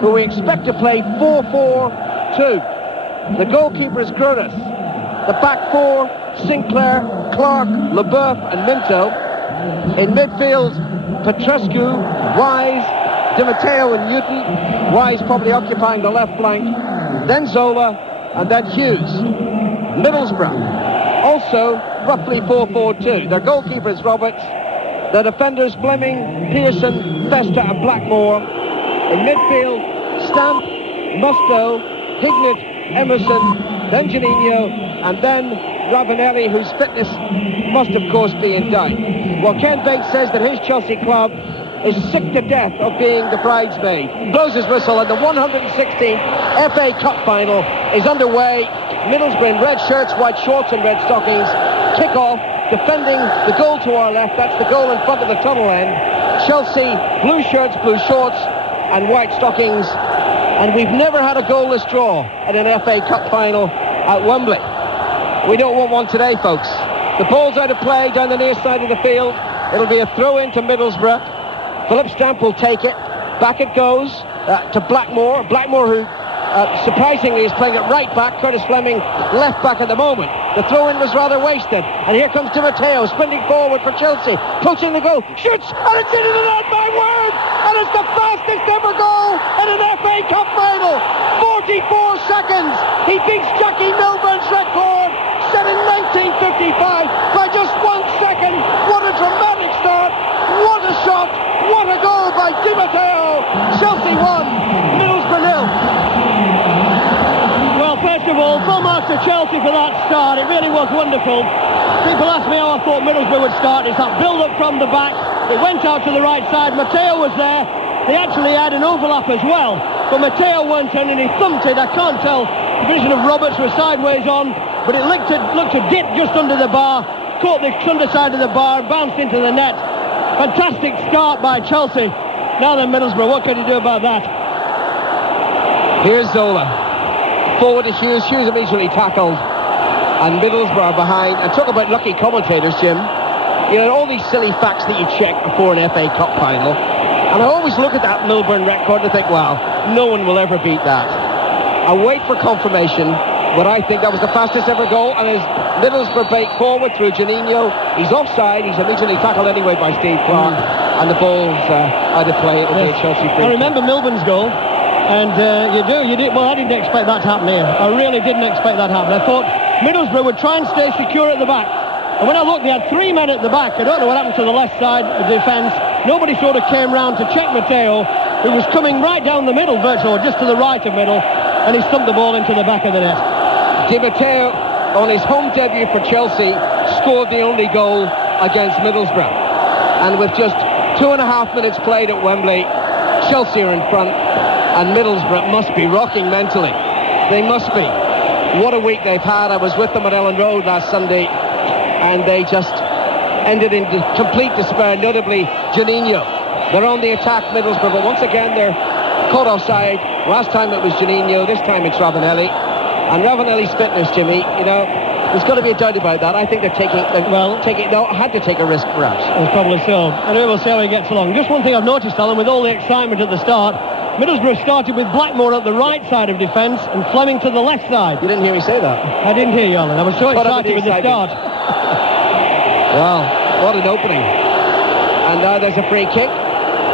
who we expect to play 4-4-2. The goalkeeper is Curtis. The back four, Sinclair, Clark, LeBeuf and Minto. In midfield, Petrescu, Wise, Di Matteo and Newton. Wise probably occupying the left flank. Then Zola and then Hughes. Middlesbrough, also roughly 4-4-2. Their goalkeeper is Roberts. The defenders Fleming, Pearson, Festa and Blackmore. In midfield, Stamp, Musto, Hignett, Emerson, then Janino, and then Ravanelli, whose fitness must of course be in doubt. Well, Ken Bates says that his Chelsea club is sick to death of being the bridesmaid. Blows his whistle and the 116th FA Cup final is underway. Middlesbrough in red shirts, white shorts and red stockings. Kick-off, defending the goal to our left. That's the goal in front of the tunnel end. Chelsea, blue shirts, blue shorts and white stockings. And we've never had a goalless draw at an FA Cup final at Wembley. We don't want one today, folks. The ball's out of play down the near side of the field. It'll be a throw in to Middlesbrough. Philip Stamp will take it. Back it goes to Blackmore. Blackmore, who surprisingly is playing it right back. Curtis Fleming left back at the moment. The throw-in was rather wasted. And here comes Di Matteo sprinting forward for Chelsea. Poaching the goal. Shoots! And it's into the net, my word! And it's the fastest ever goal in an FA Cup final. 44 seconds. He beats Jackie Milburn's record set in 1955 by just 1 second. What a dramatic start. What a shot. What a goal by Di Matteo. Chelsea 1, Middlesbrough 0. Well, first of all, full marks to Chelsea for that start. It really was wonderful. People ask me how I thought Middlesbrough would start. It's that build-up from the back. It went out to the right side. Matteo was there. They actually had an overlap as well. But Matteo went in and he thumped it. I can't tell. The position of Roberts was sideways on, but it looked to dip just under the bar. Caught the underside of the bar, bounced into the net. Fantastic start by Chelsea. Now then, Middlesbrough, what can you do about that? Here's Zola. Forward to Hughes. Hughes immediately tackled. And Middlesbrough behind. And talk about lucky commentators, Jim. You know, all these silly facts that you check before an FA Cup final. And I always look at that Milburn record and think, well, no one will ever beat that. I wait for confirmation, but I think that was the fastest ever goal. And as Middlesbrough break forward through Janino, he's offside. He's immediately tackled anyway by Steve Clark. And the ball's out of play. It'll be a Chelsea free. I remember Milburn's goal. And you did. Well, I didn't expect that to happen here. I really didn't expect that to happen. I thought Middlesbrough would try and stay secure at the back. And when I looked, they had 3 men at the back. I don't know what happened to the left side of the defence. Nobody sort of came round to check Matteo, who was coming right down the middle, virtually, just to the right of middle, and he stumped the ball into the back of the net. Di Matteo, on his home debut for Chelsea, scored the only goal against Middlesbrough. And with just 2.5 minutes played at Wembley, Chelsea are in front, and Middlesbrough must be rocking mentally. They must be. What a week they've had. I was with them at Ellen Road last Sunday, and they just ended in complete despair, notably Janino. They're on the attack, Middlesbrough, but once again they're caught offside. Last time it was Janino, this time it's Ravanelli. And Ravanelli's fitness, Jimmy, you know, there's got to be a doubt about that. I think they're had to take a risk perhaps. Well, probably so. Anyway, we'll see how he gets along. Just one thing I've noticed, Alan, with all the excitement at the start, Middlesbrough started with Blackmore at the right side of defence and Fleming to the left side. You didn't hear me say that? I didn't hear you, Alan. I was so excited with the start. Well, what an opening. And now there's a free kick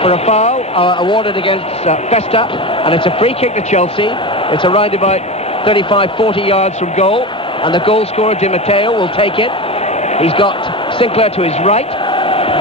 for a foul awarded against Festa, and it's a free kick to Chelsea. It's around about 35-40 yards from goal, and the goal scorer Di Matteo will take it. He's got Sinclair to his right,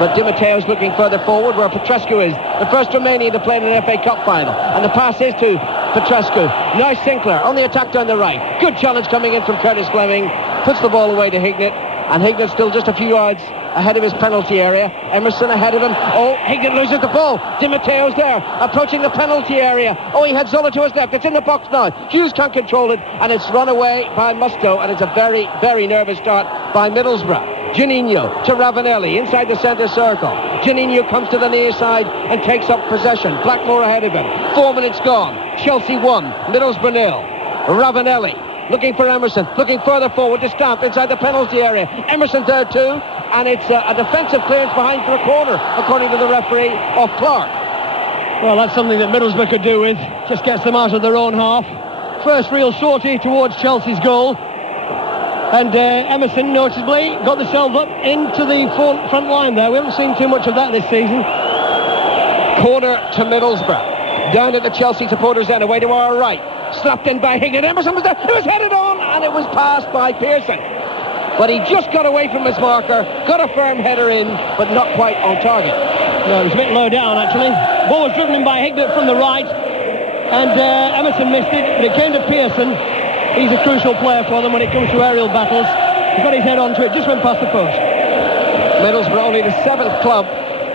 but Di Matteo's looking further forward where Petrescu is, the first Romanian to play in an FA Cup final, and the pass is to Petrescu. Now Sinclair on the attack down the right. Good challenge coming in from Curtis Fleming, puts the ball away to Hignett, and Hignett still just a few yards ahead of his penalty area. Emerson ahead of him. Oh, Hignett loses the ball. Di Matteo's there, approaching the penalty area. Oh, he had Zola to his left. It's in the box now. Hughes can't control it, and it's run away by Musto, and it's a very, very nervous start by Middlesbrough. Janino to Ravanelli inside the centre circle. Janino comes to the near side and takes up possession. Blackmore ahead of him. 4 minutes gone. Chelsea 1, Middlesbrough 0. Ravanelli looking for Emerson, looking further forward to Stamp inside the penalty area. Emerson's there too, and it's a defensive clearance behind for a corner, according to the referee, of Clark. Well, that's something that Middlesbrough could do with. Just gets them out of their own half. First real sortie towards Chelsea's goal. And Emerson, noticeably, got themselves up into the front line there. We haven't seen too much of that this season. Corner to Middlesbrough. Down at the Chelsea supporters' end, away to our right. Slapped in by Higgins. Emerson was there. It was headed on, and it was passed by Pearson. But he just got away from his marker, got a firm header in, but not quite on target. No, it was a bit low down, actually. Ball was driven in by Higbert from the right, and Emerson missed it, but it came to Pearson. He's a crucial player for them when it comes to aerial battles. He got his head onto it, just went past the post. Middlesbrough only the 7th club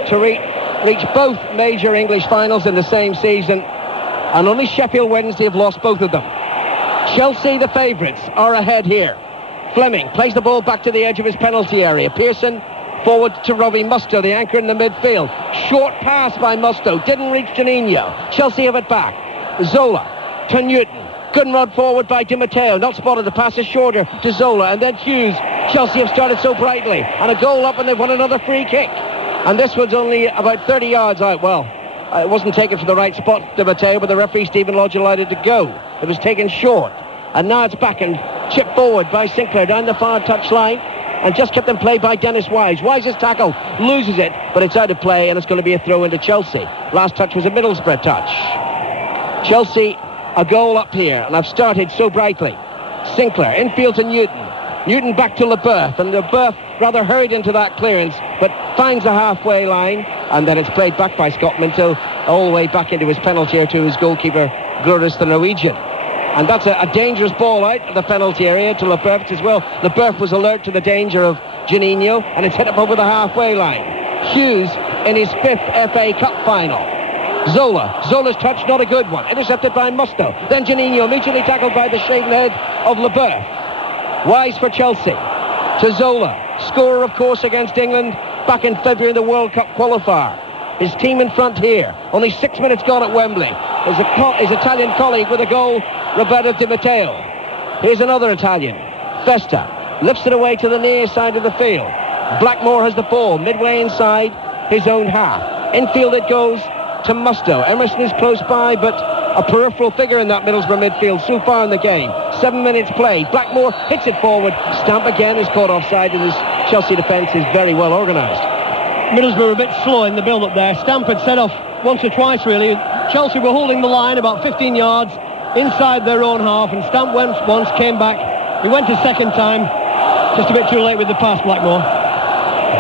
to reach both major English finals in the same season, and only Sheffield Wednesday have lost both of them. Chelsea, the favourites, are ahead here. Fleming plays the ball back to the edge of his penalty area. Pearson forward to Robbie Mustoe, the anchor in the midfield. Short pass by Mustoe, didn't reach Juninho. Chelsea have it back. Zola to Newton. Good run forward by Di Matteo. Not spotted. The pass is shorter to Zola. And then Hughes. Chelsea have started so brightly. And a goal up, and they've won another free kick. And this one's only about 30 yards out. Well, it wasn't taken from the right spot, Di Matteo, but the referee, Stephen Lodge, allowed it to go. It was taken short. And now it's back and chipped forward by Sinclair down the far touchline. And just kept in play by Dennis Wise. Wise's tackle, loses it, but it's out of play, and it's going to be a throw into Chelsea. Last touch was a Middlesbrough touch. Chelsea, a goal up here, and I've started so brightly. Sinclair, infield to Newton. Newton back to Leboeuf, and Leboeuf rather hurried into that clearance, but finds the halfway line, and then it's played back by Scott Minto, all the way back into his penalty area to his goalkeeper, Grodes, the Norwegian. And that's a dangerous ball out of the penalty area to Leboeuf as well. Leboeuf was alert to the danger of Juninho, and it's hit up over the halfway line. Hughes in his 5th FA Cup final. Zola's touch, not a good one. Intercepted by Mustoe. Then Juninho immediately tackled by the shaven head of Leboeuf. Wise for Chelsea. To Zola. Scorer, of course, against England back in February in the World Cup qualifier. His team in front here. Only 6 minutes gone at Wembley. His Italian colleague with a goal, Roberto Di Matteo. Here's another Italian. Festa lifts it away to the near side of the field. Blackmore has the ball midway inside his own half. Infield it goes to Mustoe. Emerson is close by, but a peripheral figure in that Middlesbrough midfield so far in the game. 7 minutes played. Blackmore hits it forward. Stamp again is caught offside, and this Chelsea defence is very well organised. Middlesbrough were a bit slow in the build-up there. Stamp had set off once or twice, really. Chelsea were holding the line about 15 yards inside their own half, and Stamp went once, came back. He went a second time. Just a bit too late with the pass, Blackmore.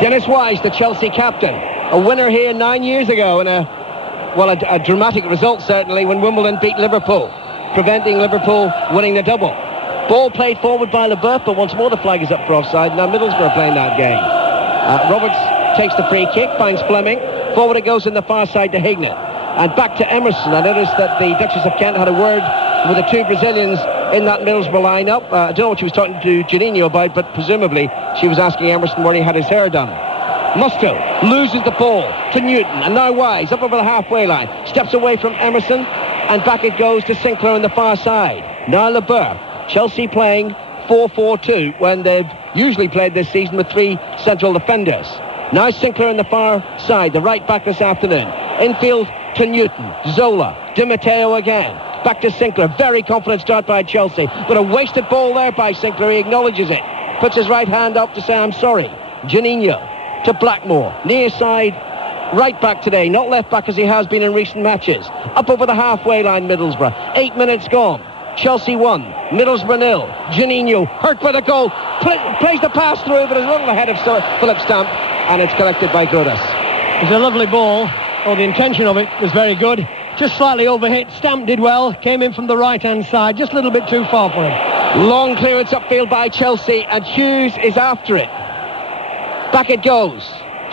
Dennis Wise, the Chelsea captain. A winner here 9 years ago in a dramatic result, certainly, when Wimbledon beat Liverpool, preventing Liverpool winning the double. Ball played forward by Leboeuf, but once more the flag is up for offside. Now Middlesbrough playing that game. Roberts takes the free kick, finds Fleming. Forward it goes in the far side to Hignett. And back to Emerson. I noticed that the Duchess of Kent had a word with the 2 Brazilians in that Middlesbrough lineup. I don't know what she was talking to Juninho about, but presumably she was asking Emerson where he had his hair done. Mustoe loses the ball to Newton, and now Wise up over the halfway line, steps away from Emerson, and back it goes to Sinclair on the far side. Now Leboeuf. Chelsea playing 4-4-2 when they've usually played this season with 3 central defenders. Now Sinclair on the far side, the right back this afternoon. Infield to Newton. Zola. Di Matteo again. Back to Sinclair. Very confident start by Chelsea, but a wasted ball there by Sinclair. He acknowledges it. Puts his right hand up to say, I'm sorry. Juninho to Blackmore. Near side, right back today. Not left back as he has been in recent matches. Up over the halfway line, Middlesbrough. 8 minutes gone. Chelsea 1, Middlesbrough 0. Juninho hurt by the goal. Plays the pass through, but is a little ahead of Philip Stamp, and it's collected by Grodes. It's a lovely ball. The intention of it was very good. Just slightly overhit. Stamp did well. Came in from the right-hand side. Just a little bit too far for him. Long clearance upfield by Chelsea, and Hughes is after it. Back it goes.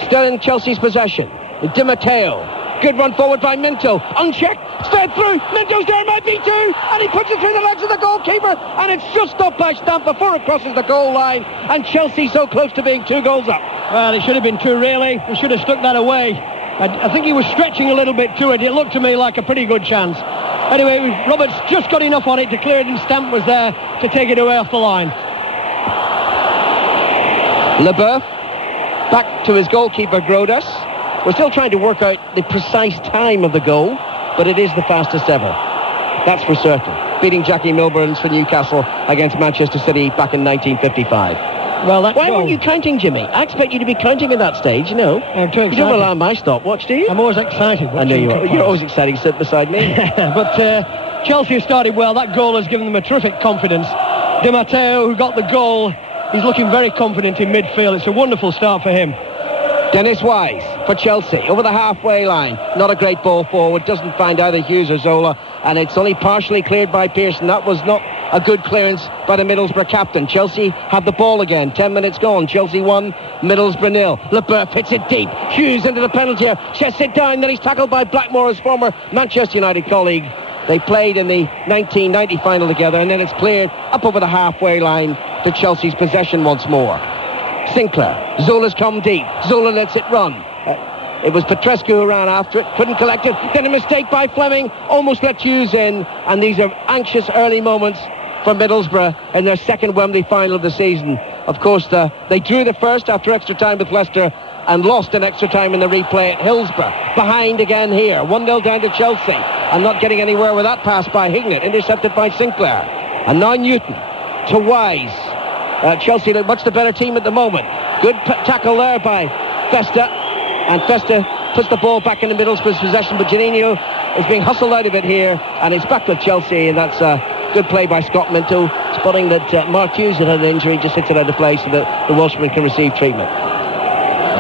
Still in Chelsea's possession. Di Matteo. Good run forward by Minto. Unchecked. Straight through. Minto's there. Might be 2. And he puts it through the legs of the goalkeeper. And it's just stopped by Stamp before it crosses the goal line. And Chelsea so close to being 2 goals up. Well, it should have been 2, really. He should have stuck that away. I think he was stretching a little bit to it. It looked to me like a pretty good chance. Anyway, Roberts just got enough on it to clear it, and Stamp was there to take it away off the line. Leboeuf back to his goalkeeper, Grodes. We're still trying to work out the precise time of the goal, but it is the fastest ever. That's for certain. Beating Jackie Milburn's for Newcastle against Manchester City back in 1955. Well, why weren't you counting, Jimmy? I expect you to be counting at that stage, no? I'm too excited. You don't allow my stopwatch, do you? I'm always excited. I know you are. You're always excited sitting beside me. But Chelsea have started well. That goal has given them a terrific confidence. Di Matteo, who got the goal, he's looking very confident in midfield. It's a wonderful start for him. Dennis Wise for Chelsea, over the halfway line. Not a great ball forward, doesn't find either Hughes or Zola, and it's only partially cleared by Pearson. That was not a good clearance by the Middlesbrough captain. Chelsea have the ball again, 10 minutes gone. Chelsea 1, Middlesbrough 0. Leboeuf hits it deep, Hughes into the penalty area, chests it down, then he's tackled by Blackmore, his former Manchester United colleague. They played in the 1990 final together, and then it's cleared up over the halfway line to Chelsea's possession once more. Sinclair, Zola's come deep, Zola lets it run. It was Petrescu who ran after it, couldn't collect it, then a mistake by Fleming, almost let Hughes in, and these are anxious early moments for Middlesbrough in their second Wembley final of the season. Of course, they drew the first after extra time with Leicester and lost in extra time in the replay at Hillsborough. Behind again here, 1-0 down to Chelsea, and not getting anywhere with that pass by Hignett, intercepted by Sinclair. And now Newton to Wise. Chelsea look much the better team at the moment. Good tackle there by Festa, and Festa puts the ball back into Middlesbrough's possession, but Juninho is being hustled out of it here, and it's back with Chelsea, and that's a good play by Scott Minto, spotting that Mark Hughes had an injury, just hits it out of play so that the Welshman can receive treatment.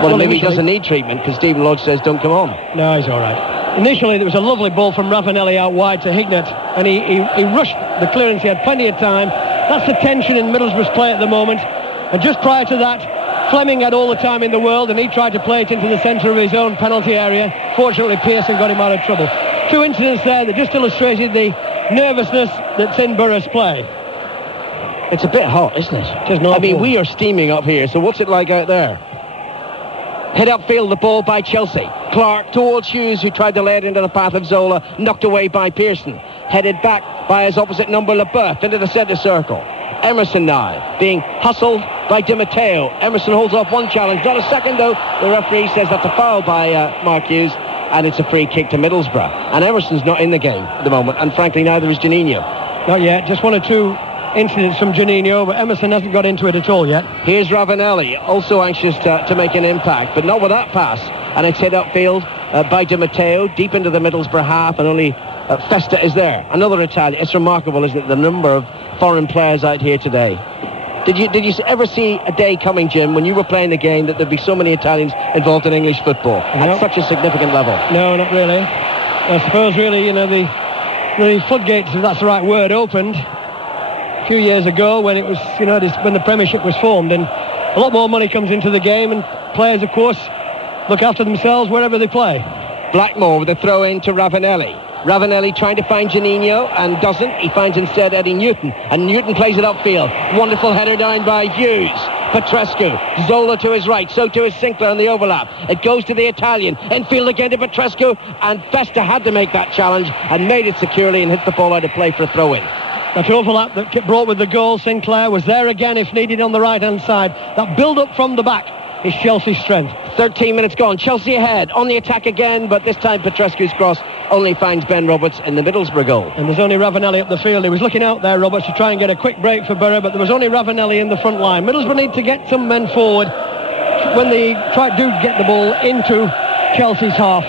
Well, maybe he doesn't need treatment because Stephen Lodge says don't come on. No, he's all right. Initially, there was a lovely ball from Ravanelli out wide to Hignett, and he rushed the clearance. He had plenty of time. That's the tension in Middlesbrough's play at the moment. And just prior to that, Fleming had all the time in the world, and he tried to play it into the centre of his own penalty area. Fortunately, Pearson got him out of trouble. Two incidents there that just illustrated the nervousness that's in Borough's play. It's a bit hot, isn't it? It is not. I mean, we are steaming up here, so what's it like out there? Hit upfield, the ball by Chelsea. Clark towards Hughes, who tried to lay it into the path of Zola, knocked away by Pearson. Headed back by his opposite number, Leboeuf, into the centre circle. Emerson now being hustled by Di Matteo. Emerson holds off one challenge, not a second though. The referee says that's a foul by Mark Hughes, and it's a free kick to Middlesbrough. And Emerson's not in the game at the moment, and frankly neither is Juninho. Not yet, just one or two incidents from Juninho, but Emerson hasn't got into it at all yet. Here's Ravanelli, also anxious to make an impact, but not with that pass. And it's hit upfield by Di Matteo, deep into the Middlesbrough half, and only Festa is there. Another Italian. It's remarkable, isn't it, the number of foreign players out here today. Did you ever see a day coming, Jim, when you were playing the game that there'd be so many Italians involved in English football at such a significant level? No, not really. I suppose really, the floodgates, if that's the right word, opened a few years ago when it was, when the Premiership was formed, and a lot more money comes into the game, and players, of course, look after themselves wherever they play. Blackmore with a throw in to Ravanelli. Ravanelli trying to find Juninho and doesn't. He finds instead Eddie Newton, and Newton plays it upfield. Wonderful header down by Hughes. Petrescu, Zola to his right, so to his Sinclair on the overlap. It goes to the Italian, infield again to Petrescu, and Festa had to make that challenge and made it securely and hit the ball out of play for a throw-in. That overlap that brought with the goal, Sinclair was there again if needed on the right-hand side. That build-up from the back is Chelsea's strength. 13 minutes gone, Chelsea ahead, on the attack again, but this time Petrescu's cross only finds Ben Roberts in the Middlesbrough goal. And there's only Ravanelli up the field. He was looking out there, Roberts, to try and get a quick break for Borough, but there was only Ravanelli in the front line. Middlesbrough need to get some men forward when they do get the ball into Chelsea's half.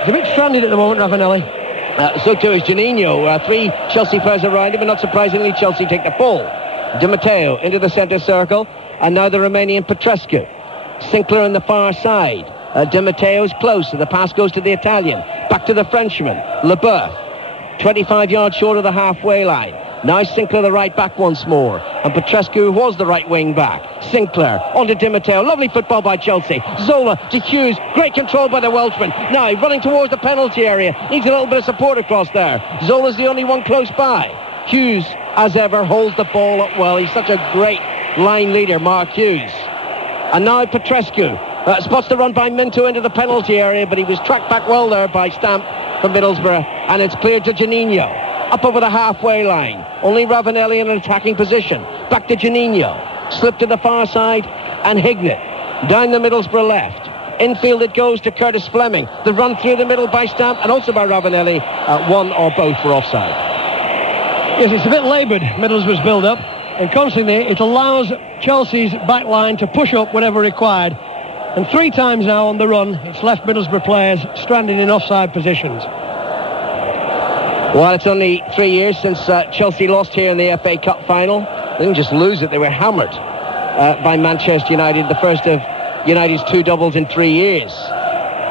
He's a bit stranded at the moment, Ravanelli. So too is Juninho. Three Chelsea players around him, and not surprisingly, Chelsea take the ball. Di Matteo into the centre circle, and now the Romanian Petrescu. Sinclair on the far side. Di Matteo's close, and the pass goes to the Italian. Back to the Frenchman, Leboeuf. 25 yards short of the halfway line. Now Sinclair the right back once more. And Petrescu was the right wing back. Sinclair onto Di Matteo. Lovely football by Chelsea. Zola to Hughes. Great control by the Welshman. Now running towards the penalty area. Needs a little bit of support across there. Zola's the only one close by. Hughes, as ever, holds the ball up well. He's such a great line leader, Mark Hughes. And now Petrescu spots the run by Minto into the penalty area, but he was tracked back well there by Stamp from Middlesbrough, and it's cleared to Juninho. Up over the halfway line. Only Ravanelli in an attacking position. Back to Juninho. Slipped to the far side, and Hignett. Down the Middlesbrough left. Infield it goes to Curtis Fleming. The run through the middle by Stamp and also by Ravanelli. One or both were offside. Yes, it's a bit laboured, Middlesbrough's build-up, and constantly it allows Chelsea's back line to push up whenever required. And 3 times now on the run, it's left Middlesbrough players stranded in offside positions. Well, it's only 3 years since Chelsea lost here in the FA Cup final. They didn't just lose it, they were hammered by Manchester United, the first of United's 2 doubles in 3 years.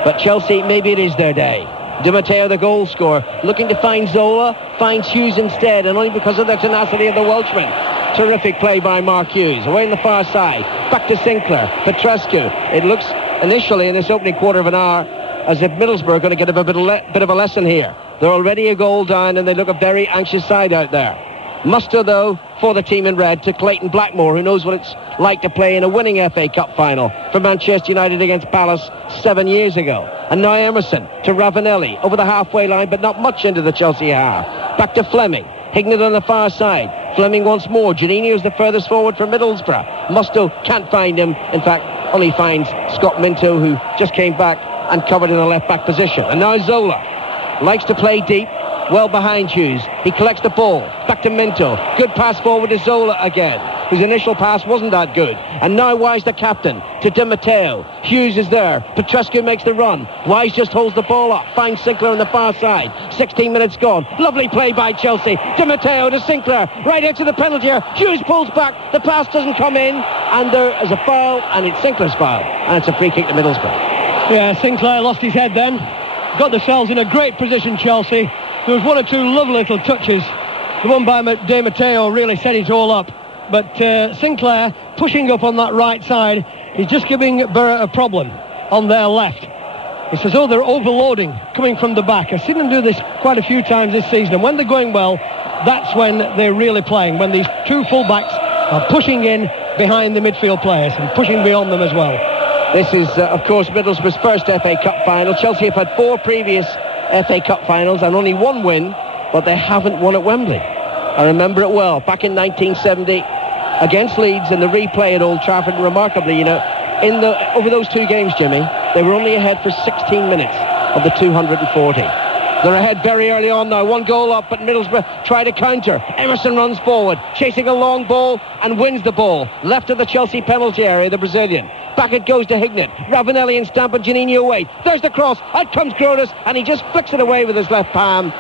But Chelsea, maybe it is their day. Di Matteo, the goal scorer, looking to find Zola, finds Hughes instead, and only because of the tenacity of the Welshman. Terrific play by Mark Hughes, away on the far side, back to Sinclair, Petrescu. It looks initially in this opening quarter of an hour as if Middlesbrough are going to get a bit of a lesson here. They're already a goal down and they look a very anxious side out there. Muster, though, for the team in red to Clayton Blackmore, who knows what it's like to play in a winning FA Cup final for Manchester United against Palace 7 years ago. And now Emerson to Ravanelli over the halfway line, but not much into the Chelsea half. Back to Fleming. Hignett on the far side. Fleming once more. Janino's the furthest forward for Middlesbrough. Musto can't find him. In fact, only finds Scott Minto, who just came back and covered in the left-back position. And now Zola likes to play deep. Well behind Hughes. He collects the ball. Back to Minto. Good pass forward to Zola again. His initial pass wasn't that good. And now Wise, the captain, to Di Matteo. Hughes is there. Petrescu makes the run. Wise just holds the ball up. Finds Sinclair on the far side. 16 minutes gone. Lovely play by Chelsea. Di Matteo to Sinclair. Right into the penalty area. Hughes pulls back. The pass doesn't come in. And there is a foul. And it's Sinclair's foul. And it's a free kick to Middlesbrough. Yeah, Sinclair lost his head then. Got themselves in a great position, Chelsea. There was 1 or 2 lovely little touches. The one by Di Matteo really set it all up. But Sinclair, pushing up on that right side, is just giving Borough a problem on their left. It's as though they're overloading, coming from the back. I've seen them do this quite a few times this season. And when they're going well, that's when they're really playing. When these 2 full-backs are pushing in behind the midfield players and pushing beyond them as well. This is, of course, Middlesbrough's first FA Cup final. Chelsea have had 4 previous FA Cup finals and only 1 win, but they haven't won at Wembley. I remember it well. Back in 1970 against Leeds in the replay at Old Trafford, remarkably, over those 2 games, Jimmy, they were only ahead for 16 minutes of the 240. They're ahead very early on now. 1 goal up, but Middlesbrough try to counter. Emerson runs forward, chasing a long ball and wins the ball. Left of the Chelsea penalty area, the Brazilian. Back it goes to Hignett. Ravanelli and Stamp and Janino away. There's the cross. Out comes Grotus, and he just flicks it away with his left palm.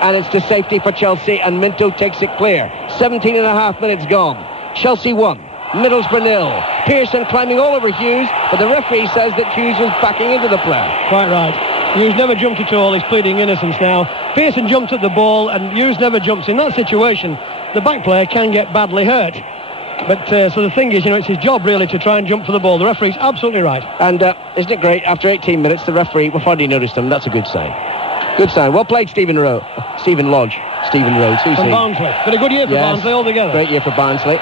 And it's to safety for Chelsea, and Minto takes it clear. 17 and a half minutes gone. Chelsea 1, Middlesbrough 0. Pearson climbing all over Hughes, but the referee says that Hughes was backing into the play. Quite right. Hughes never jumped at all. He's pleading innocence now. Pearson jumped at the ball, and Hughes never jumps. In that situation, the back player can get badly hurt. But so the thing is, it's his job really to try and jump for the ball. The referee's absolutely right. And isn't it great? After 18 minutes, the referee, we've hardly noticed him. That's a good sign. Good sign. Well played, Stephen Rhodes. From Barnsley. Been a good year for Barnsley altogether. Great year for Barnsley.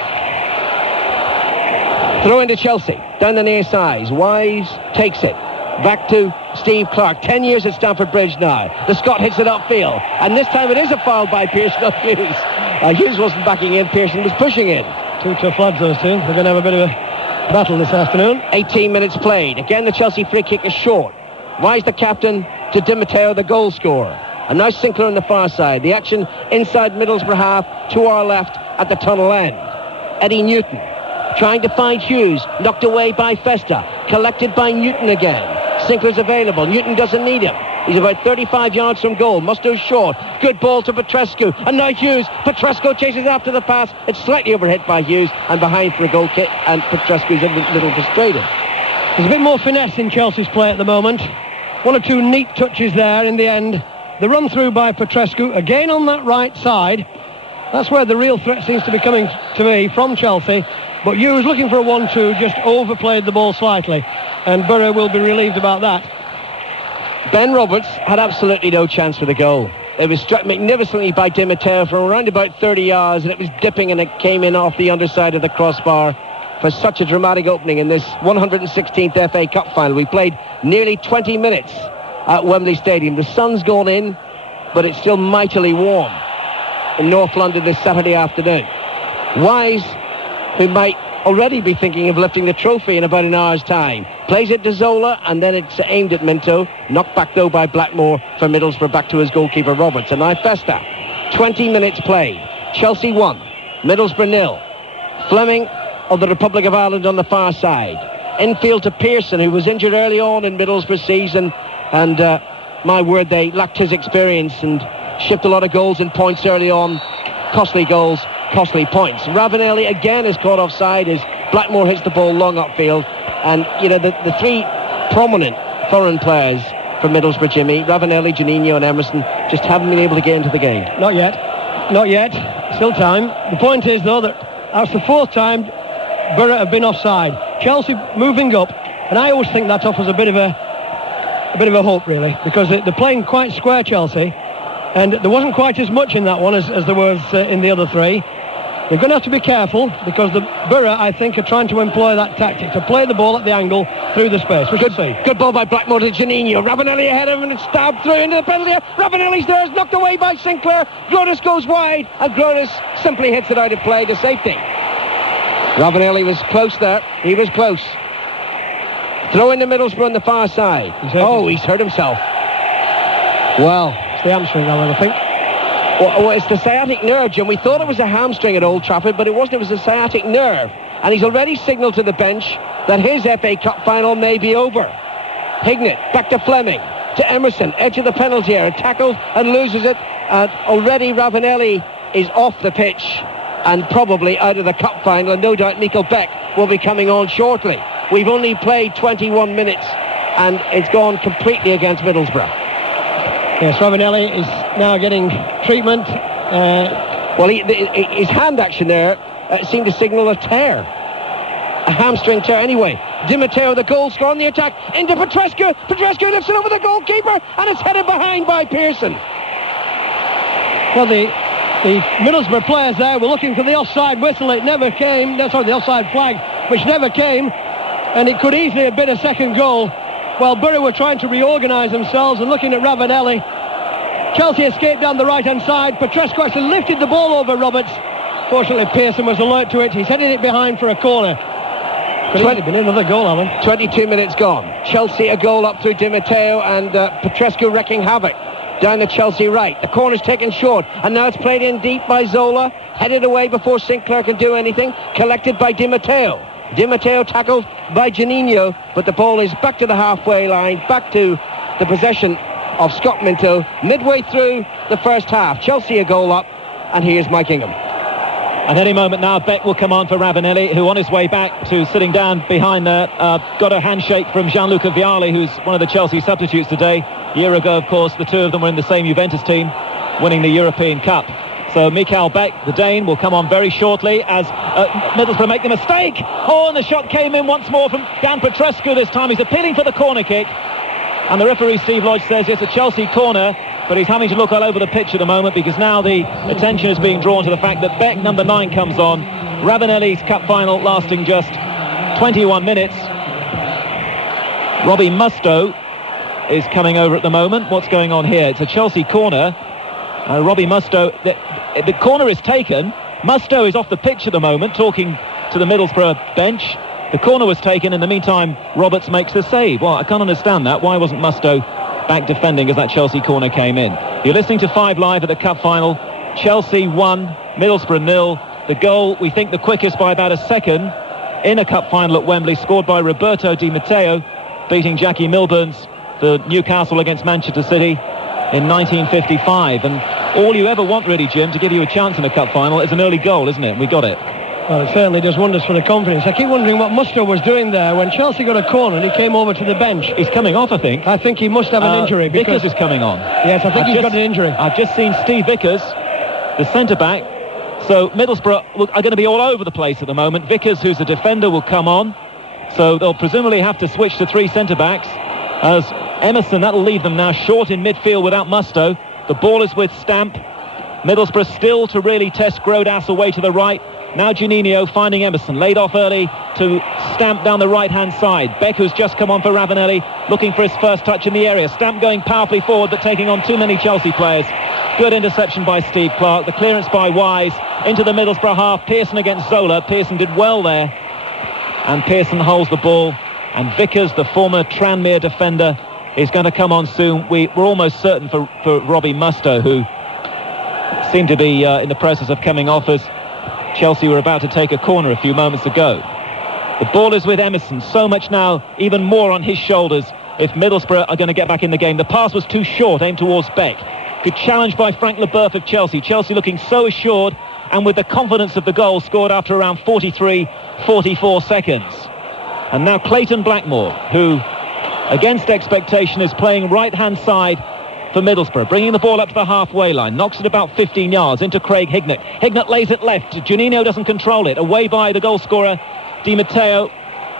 Throw into Chelsea. Down the near side. Wise takes it. Back to Steve Clark. 10 years at Stamford Bridge now. The Scot hits it upfield. And this time it is a foul by Pearson on Hughes. Hughes wasn't backing in. Pearson was pushing in. 2 tough lads, those 2. They're going to have a bit of a battle this afternoon. 18 minutes played. Again, the Chelsea free kick is short. Wise, the captain, to Di Matteo, the goal scorer. And now Sinclair on the far side. The action inside Middlesbrough half, to our left at the tunnel end. Eddie Newton trying to find Hughes. Knocked away by Festa. Collected by Newton again. Sinclair's available. Newton doesn't need him. He's about 35 yards from goal. Musto's short. Good ball to Petrescu. And now Hughes. Petrescu chases after the pass. It's slightly overhit by Hughes and behind for a goal kick. And Petrescu's a little frustrated. There's a bit more finesse in Chelsea's play at the moment. 1 or 2 neat touches there in the end. The run through by Petrescu. Again on that right side. That's where the real threat seems to be coming to me from Chelsea. But Hughes, looking for a 1-2, just overplayed the ball slightly. And Borough will be relieved about that. Ben Roberts had absolutely no chance for the goal. It was struck magnificently by Di Matteo from around about 30 yards, and it was dipping and it came in off the underside of the crossbar for such a dramatic opening in this 116th FA Cup final. We played nearly 20 minutes at Wembley Stadium. The sun's gone in, but it's still mightily warm in North London this Saturday afternoon. Wise, who might already be thinking of lifting the trophy in about an hour's time, Plays it to Zola, and then it's aimed at Minto. Knocked back, though, by Blackmore for Middlesbrough, back to his goalkeeper, Roberts. And now Festa. 20 minutes played. Chelsea 1. Middlesbrough 0. Fleming of the Republic of Ireland on the far side. Infield to Pearson, who was injured early on in Middlesbrough's season. And, my word, they lacked his experience and shipped a lot of goals and points early on. Costly goals, costly points. Ravanelli again is caught offside as Blackmore hits the ball long upfield. And, you know, the three prominent foreign players for Middlesbrough, Jimmy, Ravanelli, Juninho and Emerson, just haven't been able to get into the game. Not yet. Still time. The point is, though, that that's the fourth time Borough have been offside. Chelsea moving up, and I always think that offers a bit of a hope, really, because they're playing quite square, Chelsea, and there wasn't quite as much in that one as there was in the other three. You're going to have to be careful, because the Borough, I think, are trying to employ that tactic to play the ball at the angle through the space. We should see. Good ball by Blackmore to Juninho. Ravanelli ahead of him and stabbed through into the penalty area. Ravanelli's there, is knocked away by Sinclair. Grotus goes wide, and Grotus simply hits it out of play to safety. Ravanelli was close there. He was close. Throw in the Middlesbrough on the far side. He's hurt himself. Well, it's the hamstring, I think. Well, it's the sciatic nerve, Jim. We thought it was a hamstring at Old Trafford, but it wasn't. It was a sciatic nerve. And he's already signalled to the bench that his FA Cup final may be over. Hignett, back to Fleming, to Emerson, edge of the penalty area, tackled and loses it. And already Ravanelli is off the pitch and probably out of the cup final. And no doubt Michael Beck will be coming on shortly. We've only played 21 minutes and it's gone completely against Middlesbrough. Yes, Ravanelli is now getting treatment. His hand action there seemed to signal a tear. A hamstring tear anyway. Di Matteo, the goal scorer on the attack, into Petrescu. Petrescu lifts it over the goalkeeper and it's headed behind by Pearson. Well, the Middlesbrough players there were looking for the offside whistle. It never came. The offside flag, which never came. And it could easily have been a second goal. While Borough were trying to reorganise themselves and looking at Ravanelli. Chelsea escaped down the right-hand side. Petrescu actually lifted the ball over Roberts. Fortunately, Pearson was alert to it. He's heading it behind for a corner. Could have been another goal, Alan. 22 minutes gone. Chelsea a goal up through Di Matteo and Petrescu wrecking havoc down the Chelsea right. The corner's taken short and now it's played in deep by Zola. Headed away before Sinclair can do anything. Collected by Di Matteo. Di Matteo tackled by Juninho, but the ball is back to the halfway line, back to the possession of Scott Minto midway through the first half. Chelsea a goal up, and here's Mike Ingham. At any moment now, Beck will come on for Ravanelli, who on his way back to sitting down behind there, got a handshake from Gianluca Vialli, who's one of the Chelsea substitutes today. A year ago, of course, the two of them were in the same Juventus team, winning the European Cup. So Mikael Beck, the Dane, will come on very shortly as Middlesbrough make the mistake. Oh, and the shot came in once more from Dan Petrescu this time. He's appealing for the corner kick. And the referee, Steve Lodge, says it's a Chelsea corner, but he's having to look all over the pitch at the moment because now the attention is being drawn to the fact that Beck, number 9, comes on. Ravanelli's cup final lasting just 21 minutes. Robbie Mustoe is coming over at the moment. What's going on here? It's a Chelsea corner. Robbie Mustoe, the corner is taken. Mustoe is off the pitch at the moment, talking to the Middlesbrough bench. The corner was taken. In the meantime, Roberts makes the save. Well, I can't understand that. Why wasn't Mustoe back defending as that Chelsea corner came in? You're listening to 5 Live at the cup final. Chelsea 1, Middlesbrough 0. The goal, we think the quickest by about a second in a cup final at Wembley, scored by Roberto Di Matteo, beating Jackie Milburn's for Newcastle against Manchester City in 1955. And all you ever want, really, Jim, to give you a chance in a cup final is an early goal, isn't it? We got it. Well, it certainly does wonders for the confidence. I keep wondering what Mustoe was doing there when Chelsea got a corner and he came over to the bench. He's coming off, I think. I think he must have an injury. Vickers is coming on. Yes, I think he's got an injury. I've just seen Steve Vickers, the centre-back. So Middlesbrough are going to be all over the place at the moment. Vickers, who's a defender, will come on. So they'll presumably have to switch to 3 centre-backs. As Emerson, that'll leave them now short in midfield without Mustoe. The ball is with Stamp. Middlesbrough still to really test Grodas away to the right. Now Juninho finding Emerson, laid off early to Stamp down the right-hand side. Beck, who's just come on for Ravanelli, looking for his first touch in the area. Stamp going powerfully forward, but taking on too many Chelsea players. Good interception by Steve Clark. The clearance by Wise into the Middlesbrough half. Pearson against Zola. Pearson did well there. And Pearson holds the ball And Vickers, the former Tranmere defender, is going to come on soon. We're almost certain for Robbie Mustoe, who seemed to be in the process of coming off as Chelsea were about to take a corner a few moments ago. The ball is with Emerson. So much now, even more on his shoulders if Middlesbrough are going to get back in the game. The pass was too short, aimed towards Beck. Good challenge by Frank Leboeuf of Chelsea. Chelsea looking so assured and with the confidence of the goal scored after around 44 seconds. And now Clayton Blackmore, who, against expectation, is playing right-hand side for Middlesbrough, bringing the ball up to the halfway line, knocks it about 15 yards into Craig Hignett. Hignett lays it left. Juninho doesn't control it. Away by the goal scorer, Di Matteo.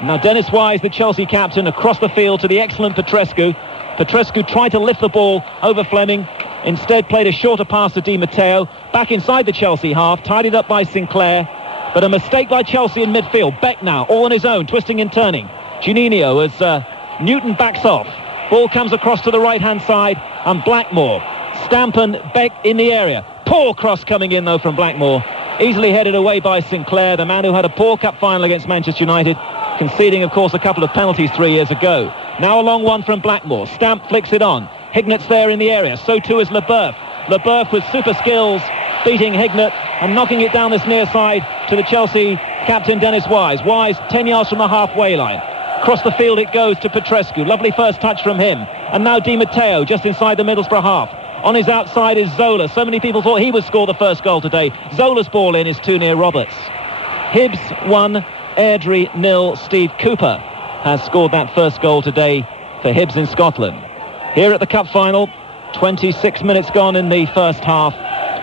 Now Dennis Wise, the Chelsea captain, across the field to the excellent Petrescu. Petrescu tried to lift the ball over Fleming, instead played a shorter pass to Di Matteo, back inside the Chelsea half, tidied up by Sinclair, but a mistake by Chelsea in midfield. Beck now, all on his own, twisting and turning. Juninho as Newton backs off. Ball comes across to the right-hand side, and Blackmore. Stampen, Beck in the area. Poor cross coming in, though, from Blackmore. Easily headed away by Sinclair, the man who had a poor cup final against Manchester United, conceding, of course, a couple of penalties 3 years ago. Now a long one from Blackmore. Stamp flicks it on. Hignett's there in the area. So too is Leboeuf. Leboeuf with super skills, beating Hignett and knocking it down this near side to the Chelsea captain, Dennis Wise. Wise, 10 yards from the halfway line. Across the field it goes to Petrescu. Lovely first touch from him. And now Di Matteo just inside the Middlesbrough half. On his outside is Zola. So many people thought he would score the first goal today. Zola's ball in is too near Roberts. Hibs 1, Airdrie 0. Steve Cooper has scored that first goal today for Hibs in Scotland. Here at the cup final, 26 minutes gone in the first half,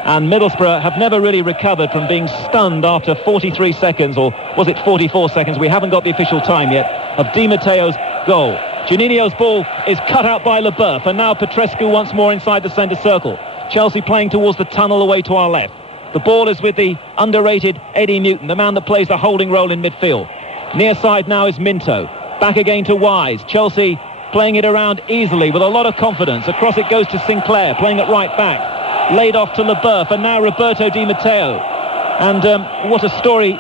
and Middlesbrough have never really recovered from being stunned after 43 seconds, or was it 44 seconds? We haven't got the official time yet, of Di Matteo's goal. Juninho's ball is cut out by Leboeuf, and now Petrescu once more inside the centre circle. Chelsea playing towards the tunnel away to our left. The ball is with the underrated Eddie Newton, the man that plays the holding role in midfield. Near side now is Minto. Back again to Wise. Chelsea playing it around easily with a lot of confidence. Across it goes to Sinclair, playing it right back. Laid off to Leboeuf, and now Roberto Di Matteo. And what a story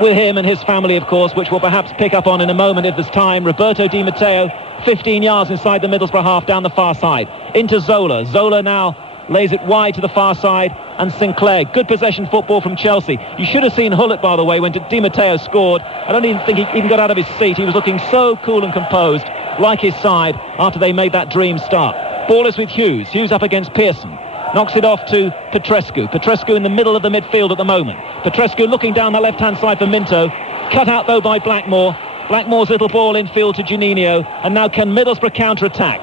with him and his family, of course, which we'll perhaps pick up on in a moment if there's time. Roberto Di Matteo, 15 yards inside the Middlesbrough half, down the far side. Into Zola. Zola now lays it wide to the far side, and Sinclair. Good possession football from Chelsea. You should have seen Hullett, by the way, when Di Matteo scored. I don't even think he even got out of his seat. He was looking so cool and composed, like his side, after they made that dream start. Ball is with Hughes. Hughes up against Pearson. Knocks it off to Petrescu. Petrescu in the middle of the midfield at the moment. Petrescu looking down the left-hand side for Minto. Cut out, though, by Blackmore. Blackmore's little ball infield to Juninho. And now can Middlesbrough counter-attack?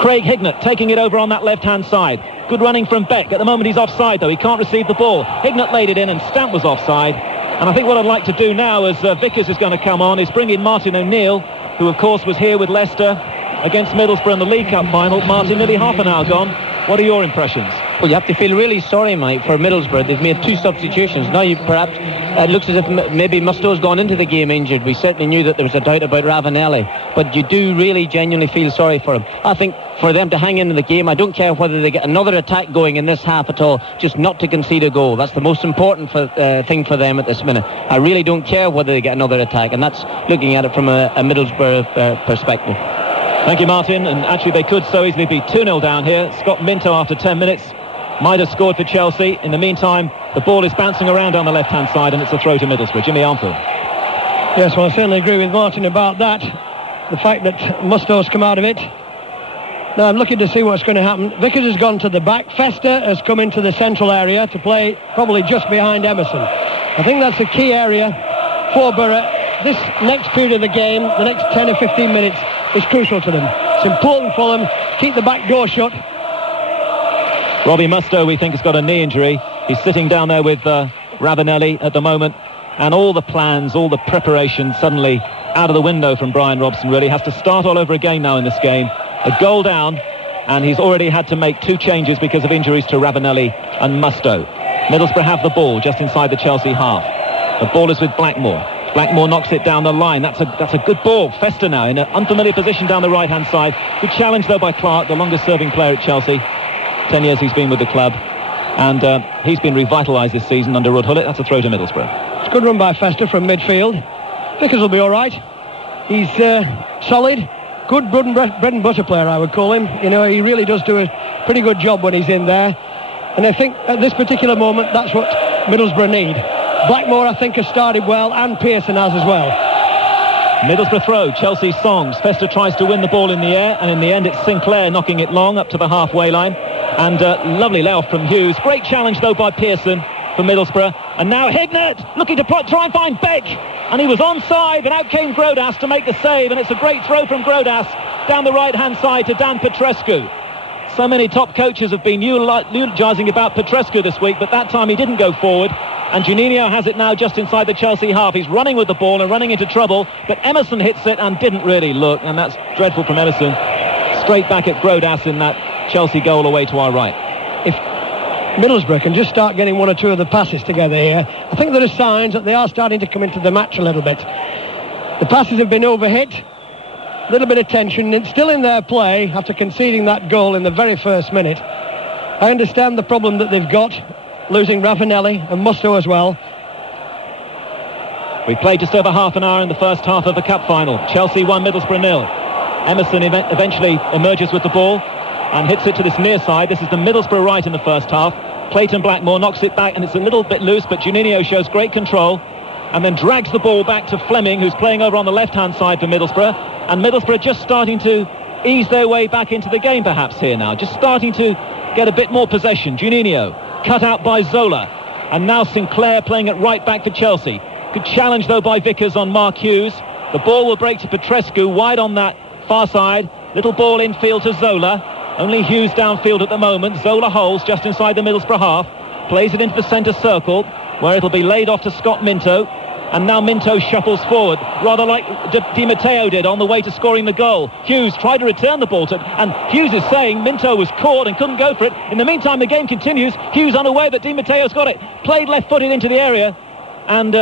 Craig Hignett taking it over on that left-hand side. Good running from Beck. At the moment he's offside, though. He can't receive the ball. Hignett laid it in, and Stamp was offside. And I think what I'd like to do now, as Vickers is going to come on, is bring in Martin O'Neill, who, of course, was here with Leicester against Middlesbrough in the League Cup final. Martin, nearly half an hour gone. What are your impressions? Well, you have to feel really sorry, Mike, for Middlesbrough. They've made 2 substitutions. Now it looks as if maybe Mustoe's gone into the game injured. We certainly knew that there was a doubt about Ravanelli, but you do really genuinely feel sorry for him. I think for them to hang into the game, I don't care whether they get another attack going in this half at all, just not to concede a goal. That's the most important thing for them at this minute. I really don't care whether they get another attack, and that's looking at it from a Middlesbrough perspective. Thank you, Martin. And actually they could so easily be 2-0 down here. Scott Minto, after 10 minutes, might have scored for Chelsea. In the meantime, the ball is bouncing around on the left-hand side, and it's a throw to Middlesbrough. Jimmy Armfield. Yes, well, I certainly agree with Martin about that. The fact that Mustoe's come out of it. Now I'm looking to see what's going to happen. Vickers has gone to the back. Fester has come into the central area to play probably just behind Emerson. I think that's a key area for Borough. This next period of the game, the next 10 or 15 minutes, is crucial to them. It's important for them. Keep the back door shut. Robbie Mustoe, we think, has got a knee injury. He's sitting down there with Ravanelli at the moment. And all the plans, all the preparation suddenly out of the window from Brian Robson, really. Has to start all over again now in this game. A goal down, and he's already had to make 2 changes because of injuries to Ravanelli and Mustoe. Middlesbrough have the ball just inside the Chelsea half. The ball is with Blackmore. Blackmore knocks it down the line. That's a good ball. Fester now in an unfamiliar position down the right-hand side. Good challenge, though, by Clark, the longest-serving player at Chelsea. 10 years he's been with the club. And he's been revitalised this season under Rudd Hullett. That's a throw to Middlesbrough. It's a good run by Fester from midfield. Vickers will be all right. He's solid, good bread and butter player, I would call him. You know, he really does do a pretty good job when he's in there. And I think at this particular moment, that's what Middlesbrough need. Blackmore, I think, has started well, and Pearson has as well. Middlesbrough throw, Chelsea Songs. Fester tries to win the ball in the air, and in the end it's Sinclair knocking it long up to the halfway line. And lovely layoff from Hughes. Great challenge, though, by Pearson for Middlesbrough. And now Hignett looking to try and find Beck. And he was onside, and out came Grodas to make the save. And it's a great throw from Grodas down the right-hand side to Dan Petrescu. So many top coaches have been eulogising about Petrescu this week, but that time he didn't go forward. And Juninho has it now just inside the Chelsea half. He's running with the ball and running into trouble, but Emerson hits it and didn't really look, and that's dreadful from Emerson. Straight back at Grodas in that Chelsea goal away to our right. If Middlesbrough can just start getting one or two of the passes together here, I think there are signs that they are starting to come into the match a little bit. The passes have been overhit, a little bit of tension, and it's still in their play after conceding that goal in the very first minute. I understand the problem that they've got, losing Ravanelli and Musto as well. We played just over half an hour in the first half of the cup final. Chelsea 1, Middlesbrough 0. Emerson eventually emerges with the ball and hits it to this near side. This is the Middlesbrough right in the first half. Clayton Blackmore knocks it back, and it's a little bit loose, but Juninho shows great control and then drags the ball back to Fleming, who's playing over on the left-hand side for Middlesbrough. And Middlesbrough just starting to ease their way back into the game perhaps here now. Just starting to get a bit more possession. Juninho cut out by Zola, and now Sinclair playing it right back for Chelsea. Good challenge though by Vickers on Mark Hughes. The ball will break to Petrescu wide on that far side. Little ball infield to Zola. Only Hughes downfield at the moment. Zola holds just inside the Middlesbrough half, plays it into the centre circle where it'll be laid off to Scott Minto. And now Minto shuffles forward, rather like Di Matteo did on the way to scoring the goal. Hughes tried to return the ball to, and Hughes is saying Minto was caught and couldn't go for it. In the meantime, the game continues. Hughes unaware that Di Matteo's got it. Played left-footed into the area and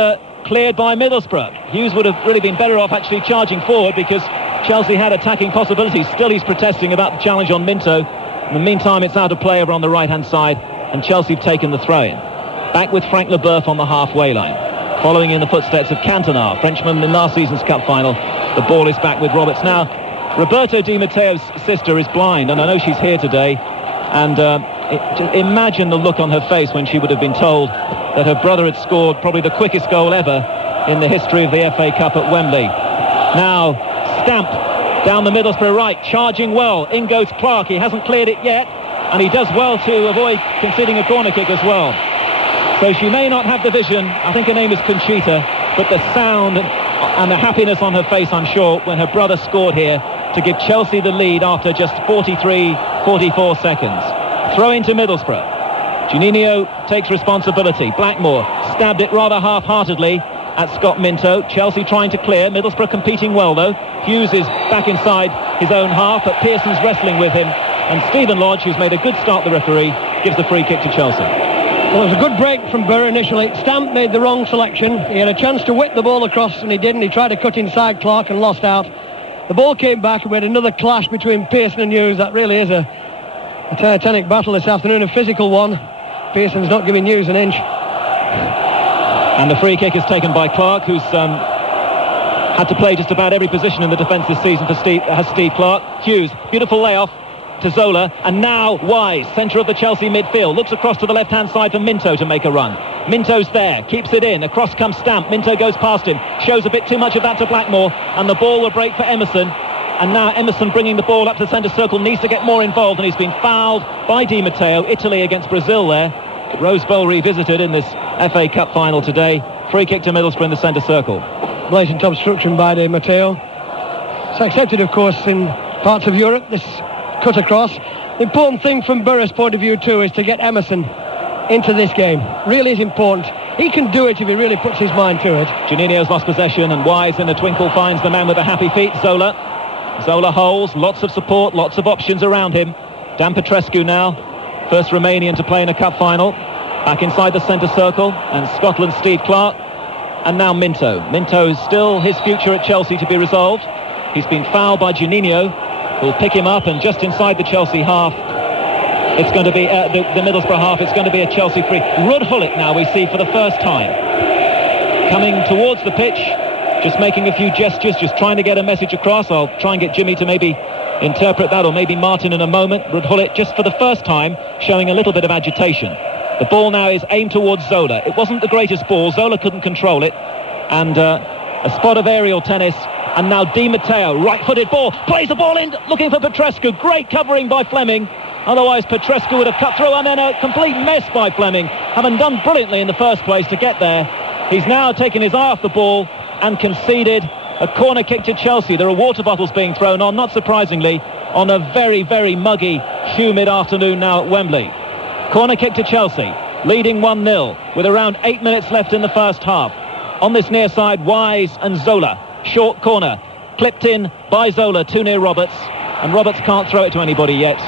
cleared by Middlesbrough. Hughes would have really been better off actually charging forward because Chelsea had attacking possibilities. Still, he's protesting about the challenge on Minto. In the meantime, it's out of play over on the right-hand side, and Chelsea have taken the throw-in. Back with Frank Leboeuf on the halfway line. Following in the footsteps of Cantona, Frenchman in last season's cup final. The ball is back with Roberts. Now, Roberto Di Matteo's sister is blind, and I know she's here today. And imagine the look on her face when she would have been told that her brother had scored probably the quickest goal ever in the history of the FA Cup at Wembley. Now, Stamp down the Middlesbrough right, charging well. In goes Clark. He hasn't cleared it yet, and he does well to avoid conceding a corner kick as well. So she may not have the vision. I think her name is Conchita, but the sound and the happiness on her face, I'm sure, when her brother scored here to give Chelsea the lead after just 44 seconds. Throw into Middlesbrough. Juninho takes responsibility. Blackmore stabbed it rather half-heartedly at Scott Minto. Chelsea trying to clear. Middlesbrough competing well, though. Hughes is back inside his own half, but Pearson's wrestling with him. And Stephen Lodge, who's made a good start, the referee, gives the free kick to Chelsea. Well, it was a good break from Burr initially. Stamp made the wrong selection. He had a chance to whip the ball across, and he didn't. He tried to cut inside Clark and lost out. The ball came back, and we had another clash between Pearson and Hughes. That really is a titanic battle this afternoon, a physical one. Pearson's not giving Hughes an inch. And the free kick is taken by Clark, who's had to play just about every position in the defence this season for Steve Clark. Hughes, beautiful layoff to Zola, and now Wise, centre of the Chelsea midfield, looks across to the left-hand side for Minto to make a run. Minto's there, keeps it in, across comes Stamp, Minto goes past him, shows a bit too much of that to Blackmore, and the ball will break for Emerson. And now Emerson bringing the ball up to the centre circle, needs to get more involved, and he's been fouled by Di Matteo. Italy against Brazil there. Rose Bowl revisited in this FA Cup final today. Free kick to Middlesbrough in the centre circle. Blatant obstruction by Di Matteo. It's accepted, of course, in parts of Europe, this cut across. The important thing from Burr's point of view too is to get Emerson into this game. Really is important. He can do it if he really puts his mind to it. Juninho's lost possession, and Wise in a twinkle finds the man with the happy feet, Zola. Zola holds, lots of support, lots of options around him. Dan Petrescu now, first Romanian to play in a cup final. Back inside the centre circle, and Scotland's Steve Clark. And now Minto. Minto's still his future at Chelsea to be resolved. He's been fouled by Juninho, who'll pick him up, and just inside the Chelsea half, it's going to be the Middlesbrough half, it's going to be a Chelsea free. Ruud Gullit now we see for the first time. Coming towards the pitch, just making a few gestures, just trying to get a message across. I'll try and get Jimmy to maybe interpret that, or maybe Martin in a moment. Ruud Gullit, just for the first time, showing a little bit of agitation. The ball now is aimed towards Zola. It wasn't the greatest ball. Zola couldn't control it. And a spot of aerial tennis. And now Di Matteo, right-footed ball, plays the ball in, looking for Petrescu. Great covering by Fleming. Otherwise, Petrescu would have cut through, and then a complete mess by Fleming, having done brilliantly in the first place to get there. He's now taken his eye off the ball and conceded a corner kick to Chelsea. There are water bottles being thrown on, not surprisingly, on a very, very muggy, humid afternoon now at Wembley. Corner kick to Chelsea, leading 1-0 with around 8 minutes left in the first half. On this near side, Wise and Zola. Short corner, clipped in by Zola, too near Roberts, and Roberts can't throw it to anybody yet.